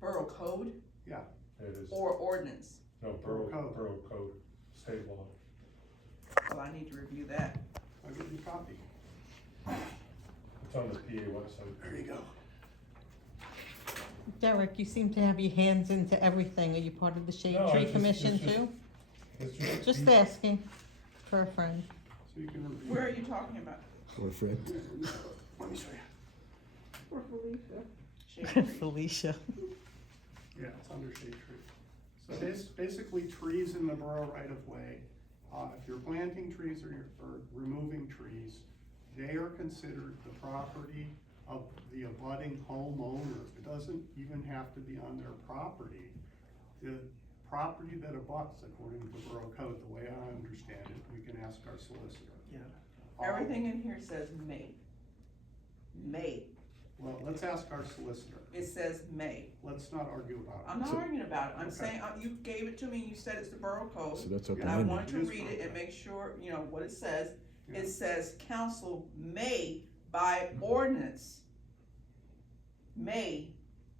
Borough code Yeah, It is, or ordinance? no, Borough code. borough code, state law. Well, I need to review that. I'll give you a copy. It's on the PA website. There you go. Derek, you seem to have your hands into everything. Are you part of the Shade No, Tree it's just- Commission it's just- too? It's Just asking for a friend. So you can review. Where are you talking about? Or friend. Let me show you. Poor Felicia. Shade tree. Felicia. Yeah, it's under shade tree. So basically trees in the borough right of way, if you're planting trees or removing trees, they are considered the property of the abutting homeowner. It doesn't even have to be on their property. The property that abuts, according to the borough code, the way I understand it, we can ask our solicitor. Yeah. Everything in here says may. May. Well, let's ask our solicitor. It says may. Let's not argue about it. I'm not So- arguing about it. I'm Okay. saying, you gave it to me, you said it's the borough code. So that's And I open-ended. wanted to It is read it and make sure, what it says. Yeah. It says council may by ordinance. May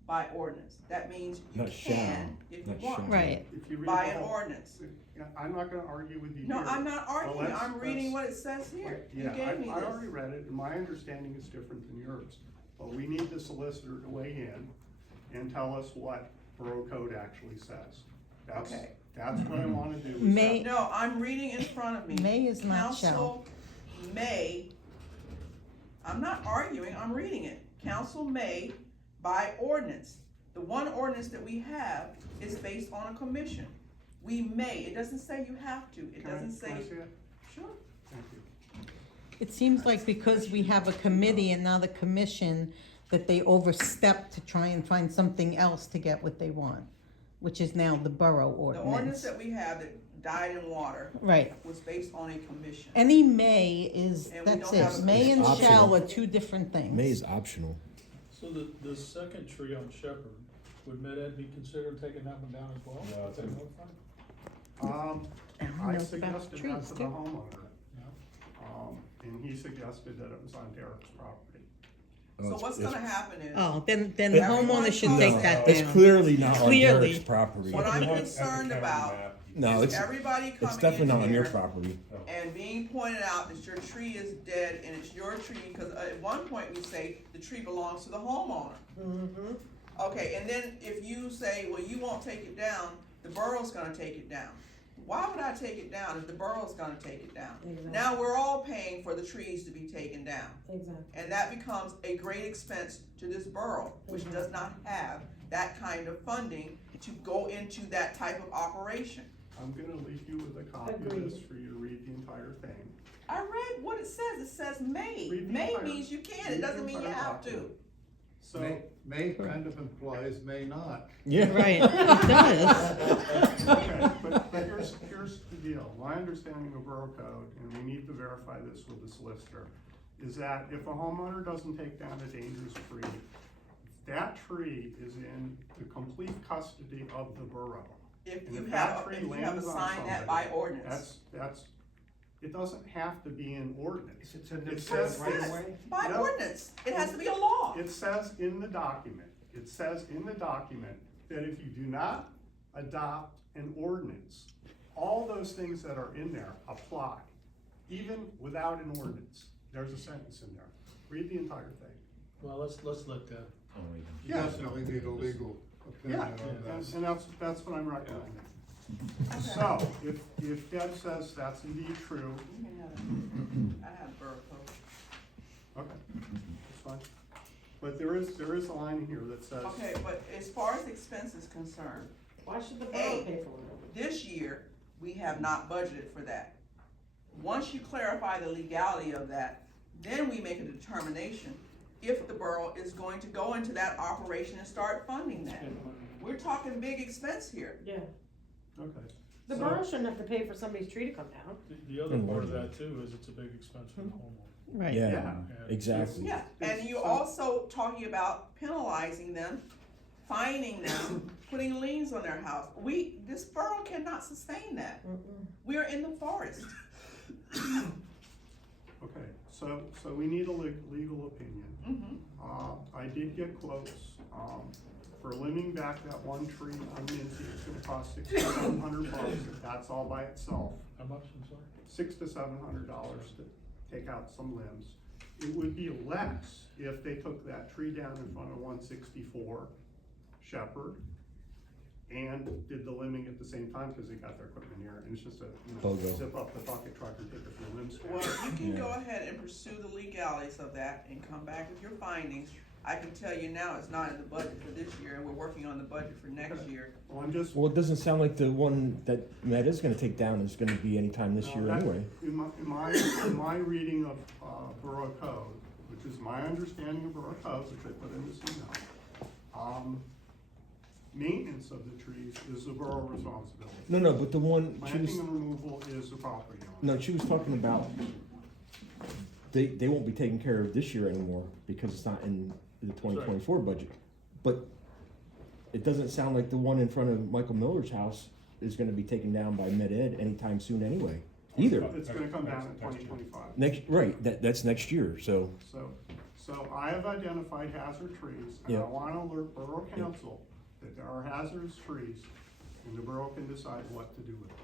by ordinance. That means you Not shall, can, if you not want, shall. Right. If you read by the an whole- ordinance. Yeah, I'm not gonna argue with you No, here. I'm not arguing, let's- I'm reading let's- what it says here. You Yeah, gave me I already this. read it, and my understanding is different than yours. But we need the solicitor to weigh in and tell us what borough code actually says. That's, Okay. that's what I wanna do. is May- have- No, I'm reading in front of me. May is not shall. Council may, I'm not arguing, I'm reading it. Council may by ordinance. The one ordinance that we have is based on a commission. We may, it doesn't say you have to, it Can I- doesn't can I say, see it? sure. Thank you. It seems like because we have a committee and now the commission, that they overstep to try and find something else to get what they want, which is now the borough The ordinance ordinance. that we have that died in water Right. was based on a commission. Any may is, And we that's don't have it. a- May and It's shall optional. are two different things. May is optional. So the second tree on Shepherd, would Med-Ed be considering taking that one down as well? No, it's Take in- note of it? Alan I knows about suggested that trees to the too. homeowner, Yeah. and he suggested that it was on Derek's property. Oh, So it's- what's it's- gonna happen is. Oh, then the Everyone homeowner should comes take in. that It's down. clearly not on Clearly. Derek's property. What If I'm you look at the concerned county about map, No, is it's, everybody coming it's definitely not in on your here property. and being pointed out that your tree is dead and it's your tree, because at one point we say the tree belongs to the homeowner. Mm-hmm. Okay, and then if you say, well, you won't take it down, the borough's gonna take it down. Why would I take it down if the borough's gonna take it down? Exactly. Now we're all paying for the trees to be taken down. Exactly. And that becomes a great expense to this borough, which Mhm. does not have that kind of funding to go into that type of operation. I'm gonna leave you with a copy of Agreed. this for you to read the entire thing. I read what it says. It says may. Read the May entire- means you can. It read the doesn't mean you entire have to. document. So, May kind of implies may not. Yeah. Right, it does. okay, but here's the deal. My understanding of borough code, and we need to verify this with the solicitor, is that if a homeowner doesn't take down a dangerous tree, that tree is in the complete custody of the borough. If And you if that have, tree if you have lands on assigned that by somebody, ordinance. it doesn't have to be in ordinance. If it's in the It says right this. away. By No. ordinance. It has to be a law. It says in the document, that if you do not adopt an ordinance, all those things that are in there apply, even without an ordinance. There's a sentence in there. Read the entire thing. Well, let's let Deb. You definitely need a legal opinion Yeah, on that. and that's what I'm recommending. So, if Deb says that's indeed true, I have borough code. okay, that's fine. But there is a line in here that says. Okay, but as far as expense is concerned, Why should the borough A, pay for it? this year, we have not budgeted for that. Once you clarify the legality of that, then we make a determination if the borough is going to go into that operation and start funding that. We're talking big expense here. Yeah. Okay. The So- borough shouldn't have to pay for somebody's tree to come down. The other part of that too is it's a big expense for the homeowner. Right. Yeah, Yeah. exactly. Yeah, and you So- also talking about penalizing them, fining them, putting liens on their house. This borough cannot sustain that. We are in the forest. Okay, so we need a legal opinion. I did get quotes, for limbing back that one tree on Mincy, it's gonna cost $600-700 if that's all by itself. How much, I'm sorry? $600 to $700 to take out some limbs. It would be less if they took that tree down in front of 164 Shepherd and did the limbing at the same time, cause they got their equipment here, and it's just Bogo. zip up the bucket truck and take a few limbs down. Well, you can Yeah. go ahead and pursue the legalities of that and come back with your findings. I can tell you now, it's not in the budget for this year, and we're working on the budget for next year. Well, I'm just. Well, it doesn't sound like the one that Matt is gonna take down is gonna be anytime this year that- anyway. In my reading of, Borough Code, which is my understanding of Borough Code, which I put in this email, maintenance of the trees is the borough responsibility. No, but the one, she Planting was, and removal is the property owner. no, she was talking about, they won't be taken care of this year anymore because it's not in the 2024 budget. But it doesn't sound like the one in front of Michael Miller's house is gonna be taken down by Med Ed anytime soon anyway, either. It's gonna come down in 2025. Next, right, that's next year, so, So I have identified hazard trees, and I Yeah. wanna alert Borough Council that there are hazardous trees, and the borough can decide what to do with them.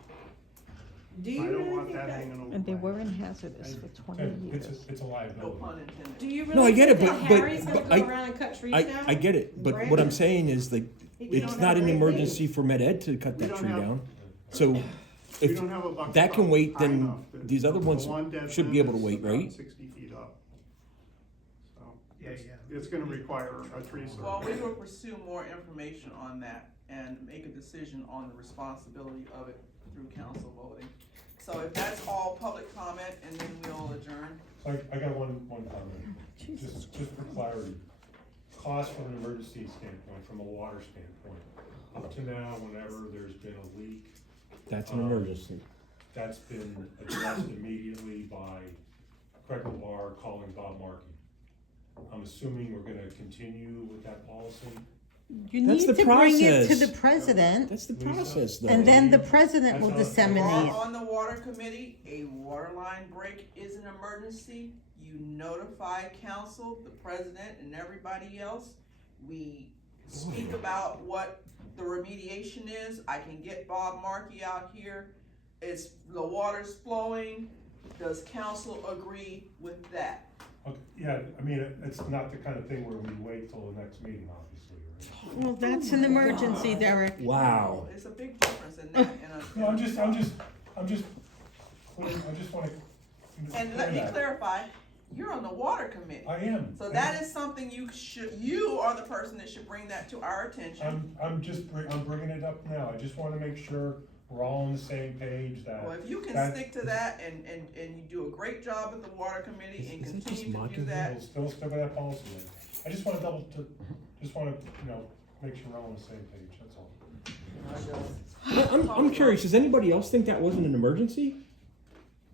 Do I you don't really want think that that, hanging over. And they my were head. in hazardous for 20 Tim, years. it's a No liability. pun intended. do you No, I really get think it, that but- Harry's gonna but go I- around and cut trees I down? get it, but Right. what I'm saying is like, We it's don't not have an great emergency for Med Ed to cut We that don't tree have- down. So We if don't have a bucket that can truck wait, high then enough. The- these other the ones one dead should be limb able to is wait, about right? 60 feet up. So, Yeah, it's gonna require a tree survey. Well, we will pursue more information on that and make a decision on the responsibility of it through council voting. So if that's all public comment, and then we'll adjourn. So I got one comment, just for clarity. Cost from an emergency standpoint, from a water standpoint, up to now, whenever there's been a leak, that's an emergency. that's been addressed immediately by Craig LeVar calling Bob Markey. I'm assuming we're gonna continue with that policy. You That's need the to bring it to process. the president, That's the Lisa? process though. and then the president will That's not- You are disseminate. on the water committee, a water line break is an emergency. You notify council, the president, and everybody else. We speak about what the remediation is. I can get Bob Markey out here. The water's flowing. Does council agree with that? Okay, yeah, I mean, it's not the kind of thing where we wait till the next meeting, obviously, right? Well, that's an emergency, Derek. Wow. It's a big difference in that. No, I'm just clear, I just wanna. And let me clarify, you're on the water committee. I am. So that is something you are the person that should bring that to our attention. I'm bringing it up now, I just wanna make sure we're all on the same page that. Well, if you can that- stick to that and you do a great job at the water committee and Is it just continue to do mocking that. We'll still stick with that policy then. I just wanna make sure we're all on the same page, that's all. I'm curious, does anybody else think that wasn't an emergency?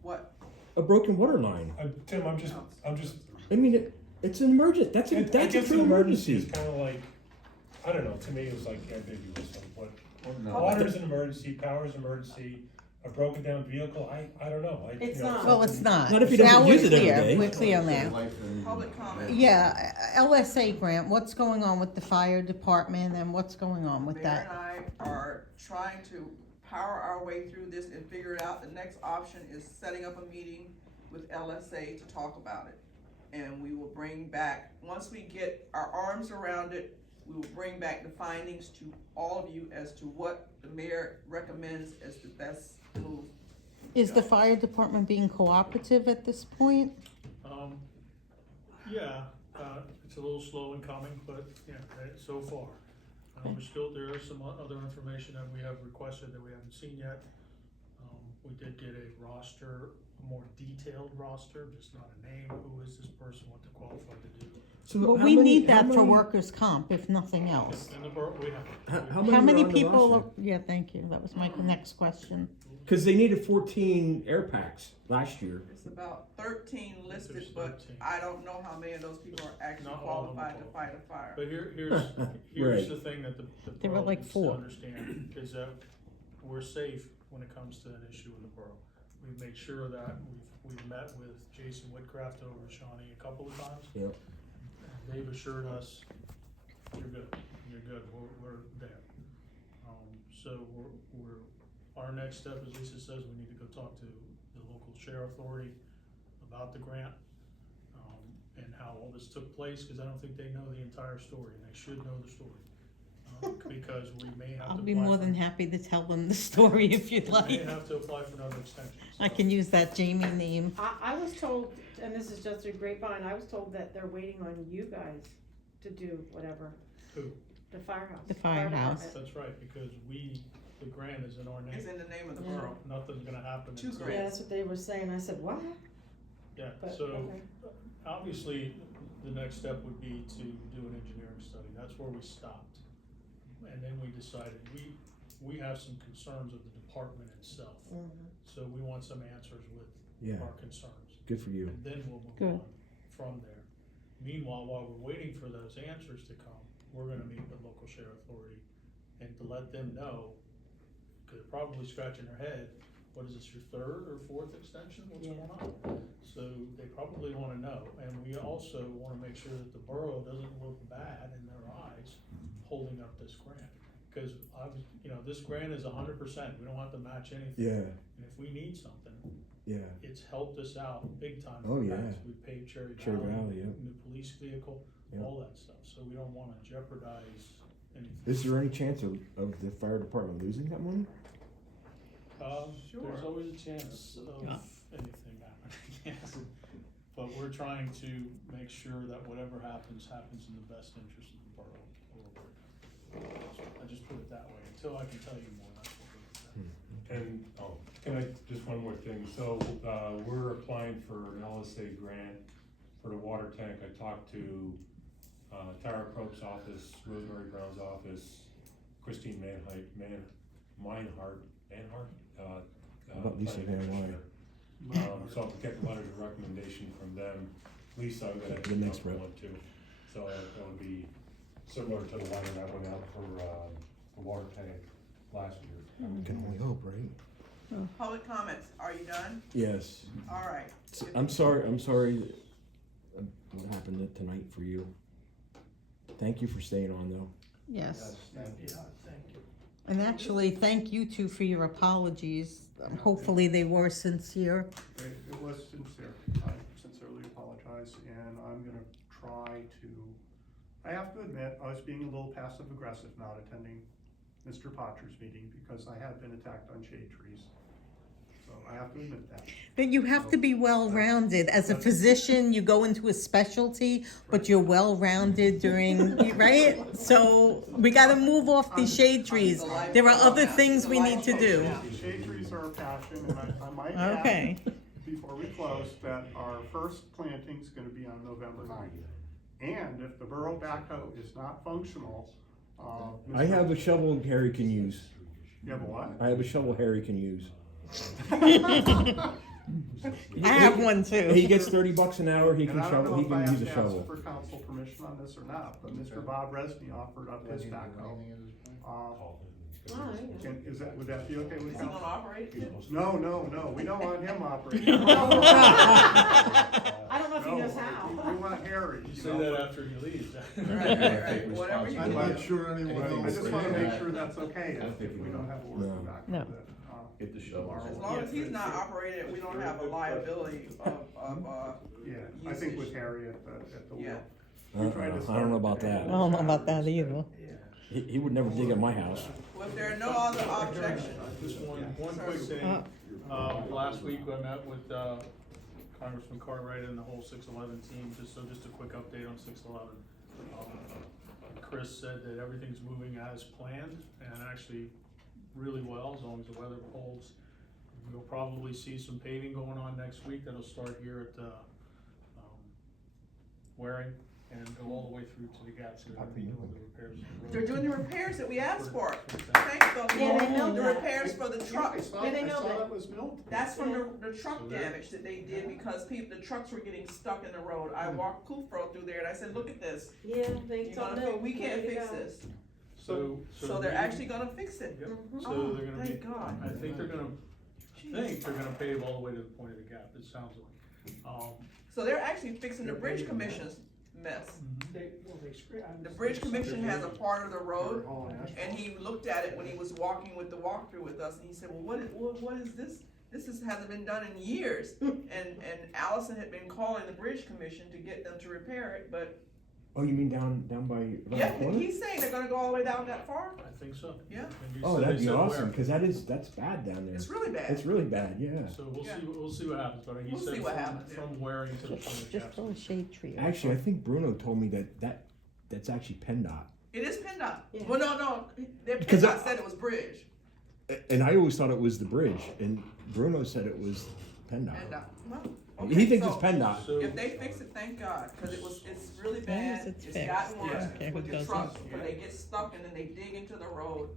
What? A broken water line? Tim, I'm just, I mean, it's an emergent, that's I a guess true an emergency emergency. is kinda like, I don't know, to me it was like ambiguous, like what, No. water's an emergency, power's an emergency, a broken down vehicle, I don't know. It's not. Well, it's not. Not if he Now doesn't we're use it every clear. day. We're clear now. Public comment. Yeah, LSA grant, what's going on with the fire department and what's going on with Mayor that? and I are trying to power our way through this and figure it out. The next option is setting up a meeting with LSA to talk about it. And we will bring back, once we get our arms around it, we will bring back the findings to all of you as to what the mayor recommends as the best move. Is the fire department being cooperative at this point? Yeah, It's a little slow in coming, but, yeah, so far. There is some other information that we have requested that we haven't seen yet. We did get a roster, a more detailed roster, just not a name, who is this person, what they're qualified to do. So Well, how we many- need how that for many- workers' comp, if nothing else. And the borough, we have. How How are many on the people, roster? are- yeah, thank you, that was my next question. Cause they needed 14 air packs last year. It's about 13 listed, There's but 13. I don't know how many of those people are actually Not all of them are qualified to fight a fire. But here's Right. the thing that the There were borough like needs to 4. understand, is that we're safe when it comes to an issue in the borough. We've made sure that we've met with Jason Woodcraft over at Shawnee a couple of times. Yep. They've assured us, you're good, we're there. So our next step, as Lisa says, we need to go talk to the local share authority about the grant, and how all this took place, cause I don't think they know the entire story, and they should know the story. Because we may have to. I'll be apply more for- than happy to tell them the story if you'd We may like. have to apply for another extension. I so- can use that Jamie name. I was told, and this is just a grapevine, I was told that they're waiting on you guys to do whatever, Who? the firehouse. The firehouse. department. That's right, because the grant is in our It's name, in the name of the Yeah. borough. nothing's gonna happen Two until. grants. Yeah, that's what they were saying, I said, what? Yeah, But, so, okay. obviously, the next step would be to do an engineering study, that's where we stopped. And then we decided, we have some concerns of the department itself, Mhm. so we want some answers with Yeah. our concerns. Good for you. And then we'll move Good. on from there. Meanwhile, while we're waiting for those answers to come, we're gonna meet with local share authority and to let them know, cause they're probably scratching their head, what is this, your third or fourth extension, what's Yeah. going on? So they probably wanna know, and we also wanna make sure that the borough doesn't look bad in their eyes holding up this grant. Cause this grant is 100%, we don't have to match anything. Yeah, And if we need something, yeah. it's helped us out big time. Oh, in the yeah. past. We paid Cherry Cherry Valley, Valley, yeah. new police vehicle, Yeah. all that stuff, so we don't wanna jeopardize anything. Is there any chance of the fire department losing that money? There's always a chance of Yeah. anything happening, yes. But we're trying to make sure that whatever happens in the best interest of the borough. I just put it that way, until I can tell you more, that's what we're doing. And, can I, just one more thing, so, we're applying for an LSA grant for the water tank. I talked to, Tara Probst's office, Rosemary Brown's office, Christine Meinhardt, How about Lisa planning Van commissioner. So I'll get letters of recommendation from them. Lisa, I'm gonna. The next rep. one too. So that would be similar to the letter that went out for, the water tank last year. Can only hope, right? Public comments, are you done? Yes. All right. I'm sorry what happened tonight for you. Thank you for staying on though. Yes. Thank you. Thank you. And actually, thank you two for your apologies. Hopefully they were sincere. It was sincere. I sincerely apologize, and I'm gonna try to, I have to admit, I was being a little passive aggressive not attending Mr. Potter's meeting because I have been attacked on shade trees. So I have to admit that. But you have to be well-rounded. As a physician, you go into a specialty, but you're well-rounded during, right? So we gotta move off these shade trees. There are other things we need to do. Shade trees are a passion, and I might add, Okay. before we close, that our first planting's gonna be on November 9th. And if the borough backhoe is not functional, I have a shovel Harry can use. You have a what? I have a shovel Harry can use. I have one too. He gets $30 an hour, he And can I don't shovel, know he if I can have use a to ask shovel. for council permission on this or not, but Mr. Bob Resney offered up his backhoe. Would that be okay with Is he gonna council? operate it? No, we don't want him operating. I don't know if he knows No, how. We want Harry, You you say know? that after you leave. Right. Whatever you I'm do. not sure anyone I knows. just wanna make sure that's okay I don't if think we we don't will. have a working No. backhoe. No. that, Hit the shovel. As long as he's not operating, we don't have a liability of, Yeah, I think with Harry at the yeah. wheel. We tried to I start don't know about with that. I don't know about that either. He would never dig at my house. Well, if there are no other objections, Just one quick thing, last week I met with, Congressman Cartwright and the whole 611 team, just a quick update on 611. Chris said that everything's moving as planned, and actually really well, as long as the weather holds. We'll probably see some paving going on next week. That'll start here at Waring and go all the way through to the gaps. They're gonna be doing the repairs. They're doing the repairs that we asked for. Thanks, the Yeah, they know the that. repairs for the I trucks. saw, Yeah, they I know saw that. that was milled. That's from the truck So that- damage that they did because the trucks were getting stuck in the road. I walked Kufro through there and I said, look at this. Yeah, they You're told gonna them. we can't ready to fix go. this. So they're actually gonna fix it. Yep. Mhm. So Oh, they're gonna be, thank God. I think they're gonna pave all the way to the point of the gap, it sounds like. So they're actually fixing the bridge commission's mess. The bridge commission has a part of the road, and he looked at it when he was walking with the walkthrough with us, and he said, well, what is this? Hasn't been done in years. And Allison had been calling the bridge commission to get them to repair it, but, Oh, you mean down by around yeah, the corner? he's saying they're gonna go all the way down that far. I think so. Yeah. And he Oh, said- that'd they be said awesome, where. cause that's bad down there. It's really bad. It's really bad, yeah. So Yeah. we'll see what happens, but he We'll said see what happens, yeah. from Waring to the point of the Just gap. throw a shade tree. over. Actually, I think Bruno told me that's actually PennDOT. It is PennDOT. Yeah. Well, no, Because PennDOT said it was bridge. And I always thought it was the bridge, and Bruno said it was PennDOT. PennDOT. Well, He okay, thinks so it's PennDOT. So, if they fix it, thank God, cause it's really As long as bad. it's It's fixed, gotten worse I don't care who with the does it. trucks, cause they get stuck and then they dig into the road,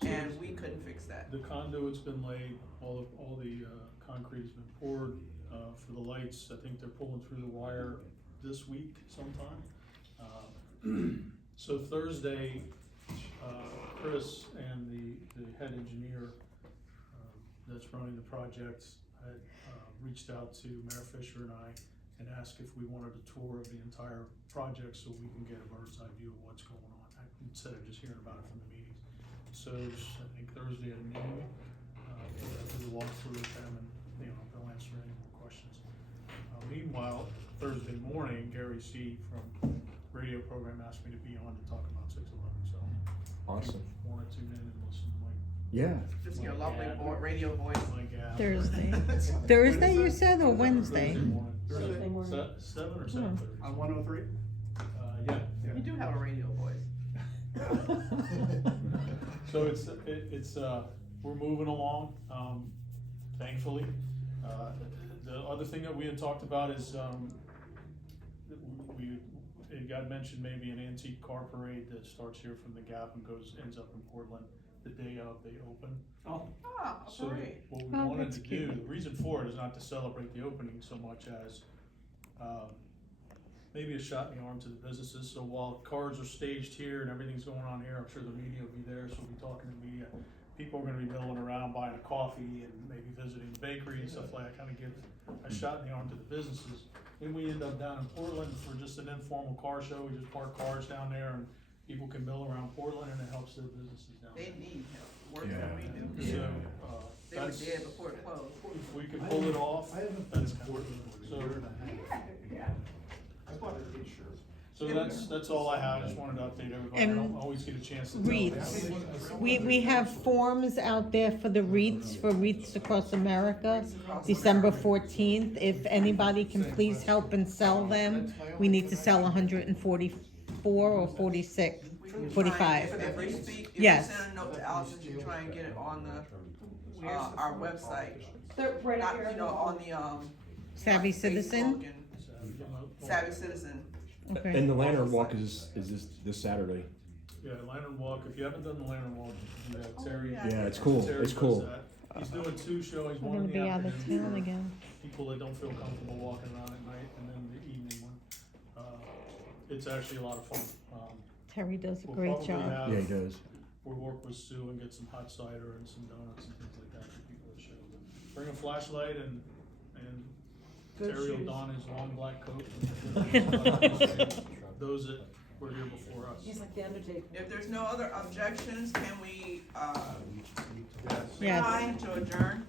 and we couldn't fix that. the conduit's been laid, all the concrete has been poured, for the lights, I think they're pulling through the wire this week sometime. So Thursday, Chris and the head engineer, that's running the project, had, reached out to Mayor Fisher and I and asked if we wanted a tour of the entire project so we can get a bird's eye view of what's going on, instead of just hearing about it from the meetings. So, I think Thursday at noon, we'll walk through with them and, they'll answer any more questions. Meanwhile, Thursday morning, Gary C. from radio program asked me to be on to talk about 611, so. Awesome. Want to tune in and listen to Yeah. Just your lovely radio voice. my gab. Thursday. Thursday, you said, or Wednesday? Thursday morning. Thursday morning. 7 or 7:30. On 103? Yeah. You do have a radio voice. So it's we're moving along, thankfully. The other thing that we had talked about is, it got mentioned maybe an antique car parade that starts here from the Gap and ends up in Portland the day of they open. Oh, Ah, a So parade. what we Oh, wanted that's to do, cute. the reason for it is not to celebrate the opening so much as, maybe a shot in the arm to the businesses. So while cars are staged here and everything's going on here, I'm sure the media will be there, so we'll be talking to media. People are gonna be milling around buying a coffee and maybe visiting the bakery and stuff like that, kinda give a shot in the arm to the businesses. Then we end up down in Portland for just an informal car show. We just park cars down there and people can mill around Portland and it helps their businesses down there. They need help, worse than we do. So, They were that's, dead before it closed. if we could pull it off, I haven't been that's in kind Portland of, in a year and a half. Yeah. I bought a t-shirt. so that's all I have. I just wanted to update everybody. I And don't always get a chance to tell wreaths. everybody. We have forms out there for the wreaths, for Wreaths Across America, December 14th. If anybody can please help and sell them, we need to sell 144 or 46, We can try 45. and- If we speak, if you Yes. send a note to Allison, she can try and get it on our website. They're right Not, here. on the, Savvy Citizen? Facebook and Savvy Citizen. Okay. And the Lantern Walk is this Saturday. Yeah, Lantern Walk. If you haven't done the Lantern Walk, you do that. Terry. yeah. Yeah, it's cool. Terry It's does cool. that. He's doing 2 showings, We're one gonna in be the out of afternoon town for again. people that don't feel comfortable walking around at night, and then the evening one. It's actually a lot of fun. Terry does a We'll great probably job. have- Yeah, he does. We'll work with Sue and get some hot cider and some donuts and things like that for people to show. Bring a flashlight and Good Terry will shoes. don his long black coat. Those that were here before us. He's like the Undertaker. If there's no other objections, can we, Yes. motion to adjourn?